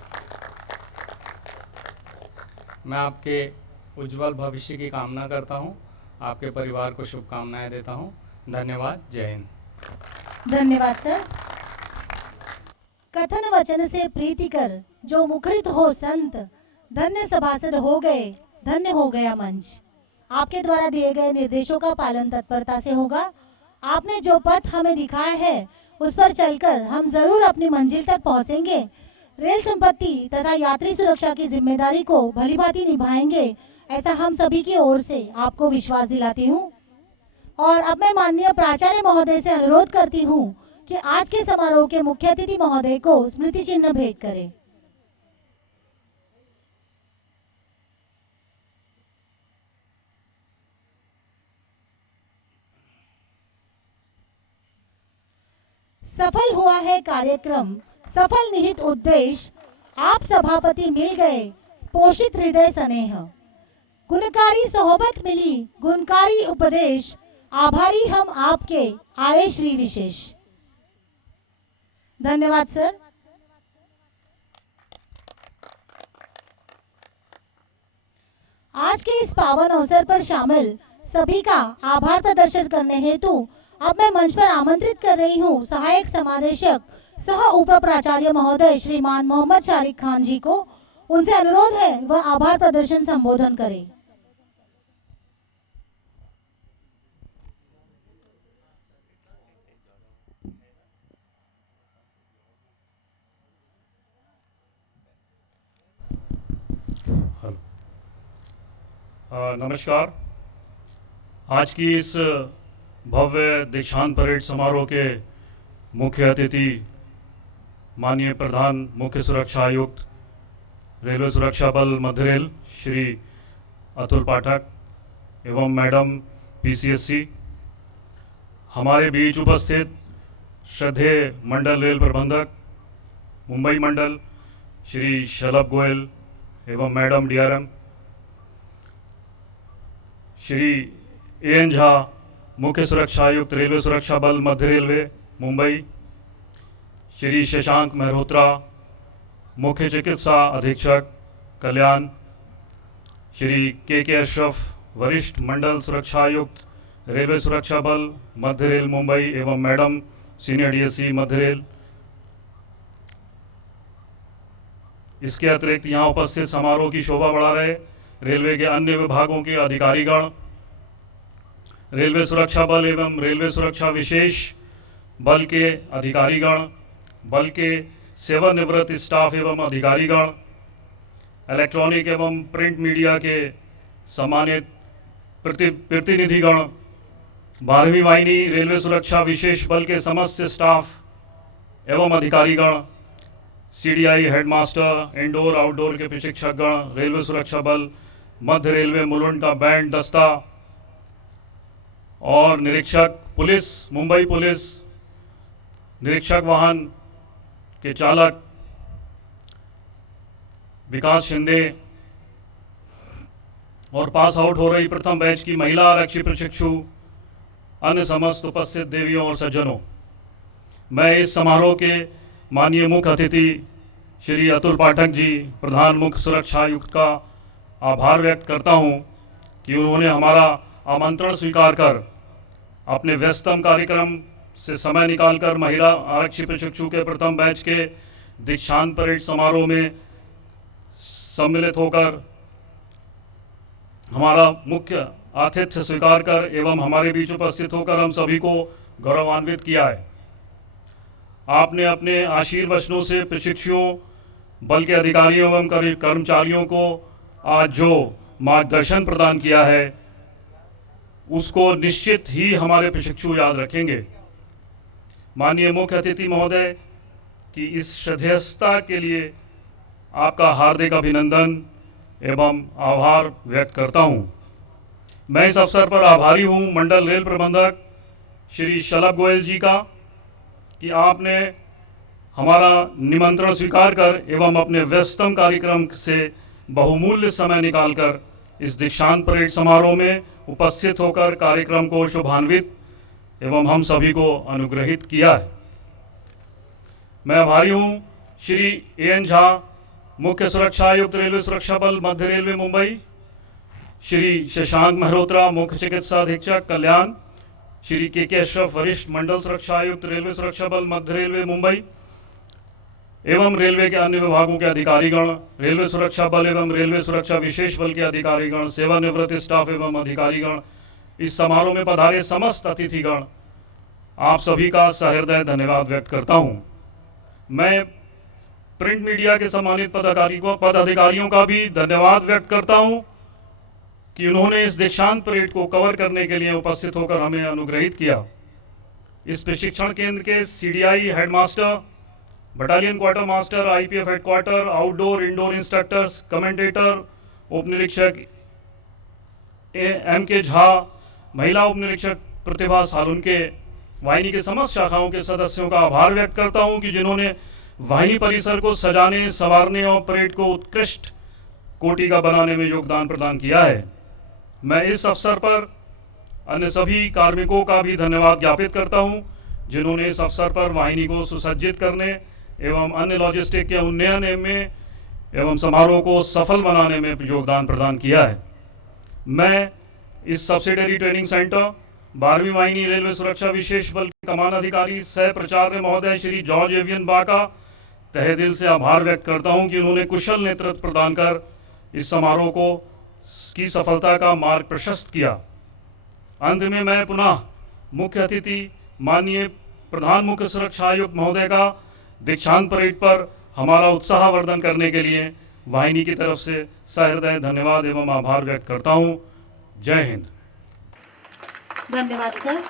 मैं आपके उज्जवल भविष्य की कामना करता हूँ, आपके परिवार को शुभकामनाएं देता हूँ। धन्यवाद। जय हिंद। धन्यवाद सर। कथन वचन से प्रीति कर जो मुखरित हो संत, धन्य सभासद हो गए, धन्य हो गया मंच। आपके द्वारा दिए गए निर्देशों का पालन तत्परता से होगा। आपने जो पथ हमें दिखाया है उस पर चलकर हम जरूर अपनी मंजिल तक पहुंचेंगे। रेल संपत्ति तथा यात्री सुरक्षा की जिम्मेदारी को भलीभांति निभाएंगे, ऐसा हम सभी की ओर से आपको विश्वास दिलाती हूँ। और अब मैं माननीय प्राचार्य महोदय से अनुरोध करती हूँ कि आज के समारोह के मुख्य अतिथि महोदय को स्मृति चिन्ह भेंट करें। सफल हुआ है कार्यक्रम, सफल निहित उद्देश्य, आप सभापति मिल गए, पोषित हृदय स्नेह, गुणकारी सोहबत मिली, गुणकारी उपदेश, आभारी हम आपके, आए श्री विशेष। धन्यवाद सर। आज के इस पावन अवसर पर शामिल सभी का आभार प्रदर्शन करने हेतु अब मैं मंच पर आमंत्रित कर रही हूँ सहायक समादेशक सह उप प्राचार्य महोदय श्रीमान मोहम्मद शारिक खान जी को। उनसे अनुरोध है वह आभार प्रदर्शन संबोधन करें। नमस्कार। आज की इस भव्य दीक्षांत परेड समारोह के मुख्य अतिथि माननीय प्रधान मुख्य सुरक्षा आयुक्त रेलवे सुरक्षा बल मध्य रेल श्री अतुल पाठक एवं मैडम PCSC, हमारे बीच उपस्थित श्रद्धेय मंडल रेल प्रबंधक मुंबई मंडल श्री शलभ गोयल एवं madam DRM, Shri AN Jha मुख्य सुरक्षा आयुक्त रेलवे सुरक्षा बल मध्य रेलवे मुंबई, श्री शशांक मेहरोत्रा मुख्य चिकित्सा अधीक्षक कल्याण, श्री KK अशरफ वरिष्ठ मंडल सुरक्षा आयुक्त रेलवे सुरक्षा बल मध्य रेल मुंबई एवं मैडम सीनियर DSC मध्य रेल। इसके अतिरिक्त यहाँ उपस्थित समारोह की शोभा बढ़ा रहे रेलवे के अन्य विभागों के अधिकारीगण, रेलवे सुरक्षा बल एवं रेलवे सुरक्षा विशेष बल के अधिकारीगण, बल के सेवानिवृत्त स्टाफ एवं अधिकारीगण, इलेक्ट्रॉनिक एवं प्रिंट मीडिया के सम्मानित प्रतिनिधिगण, 12वीं वाहिनी रेलवे सुरक्षा विशेष बल के समस्त स्टाफ एवं अधिकारीगण, CDI हेडमास्टर, इंडोर आउटडोर के प्रशिक्षकगण, रेलवे सुरक्षा बल मध्य रेलवे मुलुंड का बैंड दस्ता और निरीक्षक पुलिस, मुंबई पुलिस निरीक्षक वाहन के चालक विकास शिंदे और पास आउट हो रही प्रथम बैच की महिला आरक्षी प्रशिक्षु, अन्य समस्त उपस्थित देवियों और सज्जनों, मैं इस समारोह के माननीय मुख्य अतिथि श्री अतुल पाठक जी, प्रधान मुख्य सुरक्षा आयुक्त का आभार व्यक्त करता हूं कि उन्होंने हमारा आमंत्रण स्वीकार कर अपने व्यस्तम कार्यक्रम से समय निकालकर महिला आरक्षी प्रशिक्षु के प्रथम बैच के दीक्षांत परेड समारोह में सम्मिलित होकर हमारा मुख्य आतिथ्य स्वीकार कर एवं हमारे बीच उपस्थित होकर हम सभी को गौरवान्वित किया है। आपने अपने आशीर्वचनों से प्रशिक्षुओं, बल के अधिकारियों एवं कर्मचारियों को आज जो मार्गदर्शन प्रदान किया है उसको निश्चित ही हमारे प्रशिक्षु याद रखेंगे। माननीय मुख्य अतिथि महोदय की इस श्रद्धेयता के लिए आपका हार्दिक अभिनंदन एवं आभार व्यक्त करता हूं। मैं इस अवसर पर आभारी हूं मंडल रेल प्रबंधक श्री शलभ गोयल जी का कि आपने हमारा निमंत्रण स्वीकार कर एवं अपने व्यस्तम कार्यक्रम से बहुमूल्य समय निकालकर इस दीक्षांत परेड समारोह में उपस्थित होकर कार्यक्रम को शुभान्वित एवं हम सभी को अनुग्रहित किया है। मैं आभारी हूं श्री एन झा, मुख्य सुरक्षा आयुक्त रेलवे सुरक्षा बल मध्य रेलवे मुंबई, श्री शशांक मेहरोत्रा, मुख्य चिकित्सा अधीक्षक कल्याण, श्री के अशरफ, वरिष्ठ मंडल सुरक्षा आयुक्त रेलवे सुरक्षा बल मध्य रेलवे मुंबई एवं रेलवे के अन्य विभागों के अधिकारीगण, रेलवे सुरक्षा बल एवं रेलवे सुरक्षा विशेष बल के अधिकारीगण, सेवानिवृत्त स्टाफ एवं अधिकारीगण, इस समारोह में पधारे समस्त अतिथिगण, आप सभी का सहृदय धन्यवाद व्यक्त करता हूं। मैं प्रिंट मीडिया के सम्मानित पदाधिकारियों का भी धन्यवाद व्यक्त करता हूं कि उन्होंने इस दीक्षांत परेड को कवर करने के लिए उपस्थित होकर हमें अनुग्रहित किया। इस प्रशिक्षण केंद्र के CDI headmaster, battalion quarter master, IPF headquarter, outdoor indoor instructors, commentator, उप निरीक्षक एम के झा, महिला उप निरीक्षक प्रतिभा सालुनके, वाहिनी के समस्त शाखाओं के सदस्यों का आभार व्यक्त करता हूं कि जिन्होंने वाहिनी परिसर को सजाने, संवारने और परेड को उत्कृष्ट कोटि का बनाने में योगदान प्रदान किया है। मैं इस अवसर पर अन्य सभी कार्मिकों का भी धन्यवाद ज्ञापित करता हूं जिन्होंने इस अवसर पर वाहिनी को सुसज्जित करने एवं अन्य लॉजिस्टिक के उन्नयन में एवं समारोह को सफल बनाने में योगदान प्रदान किया है। मैं इस सब्सिडरी ट्रेनिंग सेंटर 12वीं वाहिनी रेलवे सुरक्षा विशेष बल के कमान अधिकारी सह प्राचार्य महोदय श्री जॉर्ज एवियन बा का तहे दिल से आभार व्यक्त करता हूं कि उन्होंने कुशल नेतृत्व प्रदान कर इस समारोह को की सफलता का मार्ग प्रशस्त किया। अंत में मैं पुनः मुख्य अतिथि माननीय प्रधान मुख्य सुरक्षा आयुक्त महोदय का दीक्षांत परेड पर हमारा उत्साहवर्धन करने के लिए वाहिनी की तरफ से सहृदय धन्यवाद एवं आभार व्यक्त करता हूं। जय हिंद। धन्यवाद सर।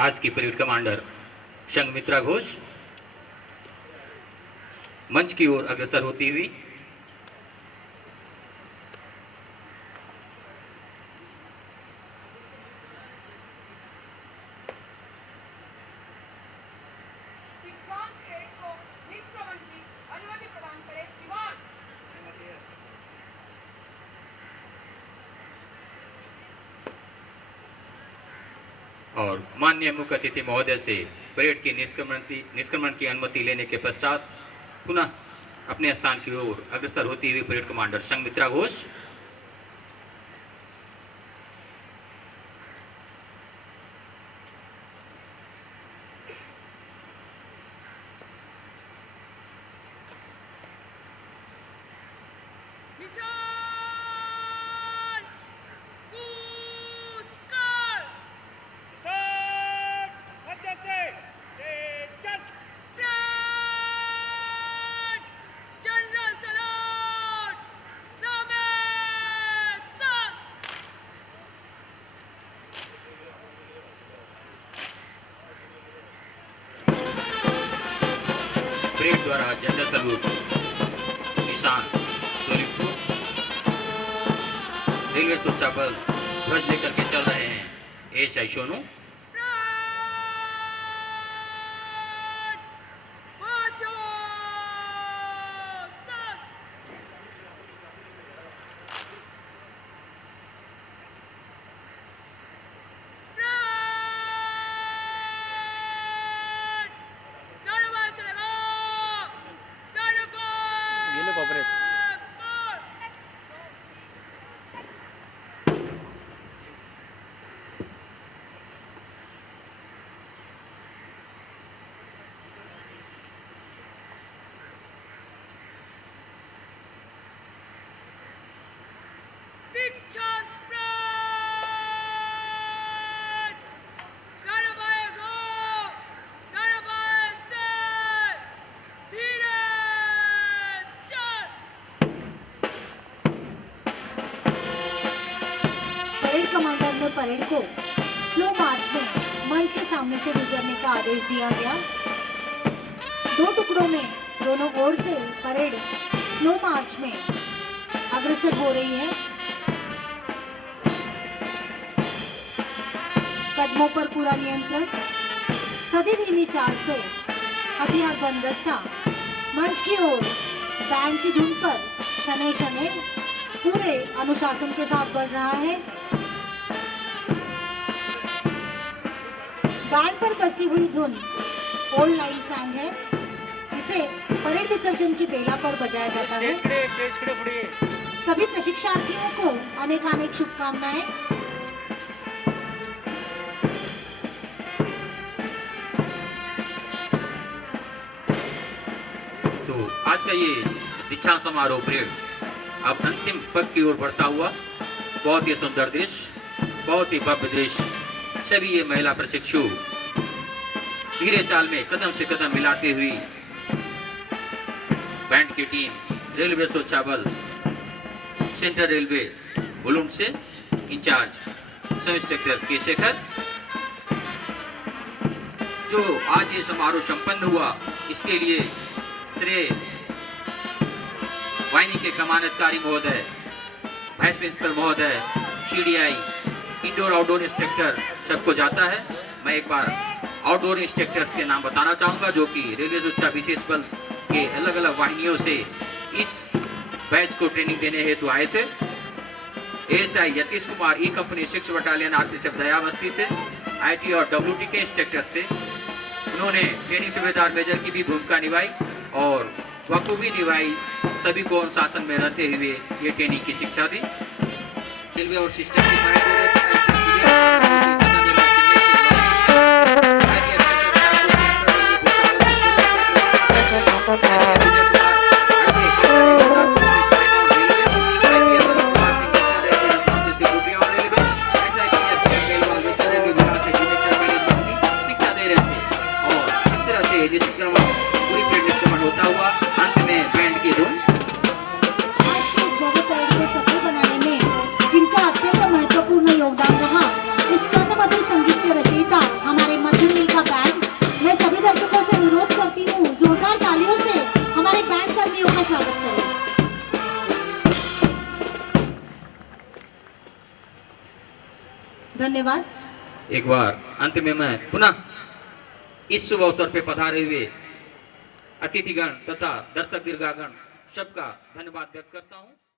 आज की परेड कमांडर संघमित्रा घोष मंच की ओर अग्रसर होती हुई और माननीय मुख्य अतिथि महोदय से परेड की निष्क्रमण की अनुमति लेने के पश्चात पुनः अपने स्थान की ओर अग्रसर होती हुई parade commander Sanghamitra Ghosh parade द्वारा जनरल सल्यूट निशान सोनितपुर रेलवे सुरक्षा बल ध्वज लेकर के चल रहे हैं एएसआई सोनू। परेड को स्लो मार्च में मंच के सामने से गुजरने का आदेश दिया गया। 2 टुकड़ों में दोनों ओर से परेड स्लो मार्च में अग्रसर हो रही है। कदमों पर पूरा नियंत्रण, सदी धीमी चाल से हथियार बंदस्ता मंच की ओर बैंड की धुन पर शनै शनै पूरे अनुशासन के साथ बढ़ रहा है। बैंड पर बजती हुई धुन ओल्ड लाइन सैंग है, जिसे परेड विसर्जन की बेला पर बजाया जाता है। सभी प्रशिक्षार्थियों को अनेकानेक शुभकामनाएं। तो आज का ये दीक्षांत समारोह परेड अब अंतिम पग की ओर बढ़ता हुआ, बहुत ही सुंदर दृश्य, बहुत ही भव्य दृश्य। सभी ये महिला प्रशिक्षु धीरे चाल में कदम से कदम मिलाते हुई बैंड की टीम रेलवे सुरक्षा बल सेंट्रल रेलवे बुलुंड से इंचार्ज सब इंस्पेक्टर के शेखर, जो आज ये समारोह संपन्न हुआ, इसके लिए श्रेय वाहिनी के कमांडकारी महोदय, वाइस प्रिंसिपल महोदय, CDI, इंडोर आउटडोर इंस्ट्रक्टर सबको जाता है। मैं एक बार आउटडोर इंस्ट्रक्टर्स के नाम बताना चाहूँगा, जो कि रेलवे सुरक्षा विशेष बल के अलग अलग वाहिनियों से इस बैच को ट्रेनिंग देने हेतु आए थे। ASI यतीश कुमार, ई कंपनी 6 बटालियन RPSF दयाबस्ती से IT और WT के इंस्ट्रक्टर्स थे। उन्होंने ट्रेनिंग सुबेदार मेजर की भी भूमिका निभाई और बखूबी निभाई, सभी को अनुशासन में रहते हुए ये ट्रेनिंग की शिक्षा दी। रेलवे और सिस्टम की माहिती दे रहे थे। धन्यवाद। एक बार अंत में मैं पुनः इस शुभ अवसर पे पधारे हुए अतिथिगण तथा दर्शक दीर्घागण सबका धन्यवाद व्यक्त करता हूँ।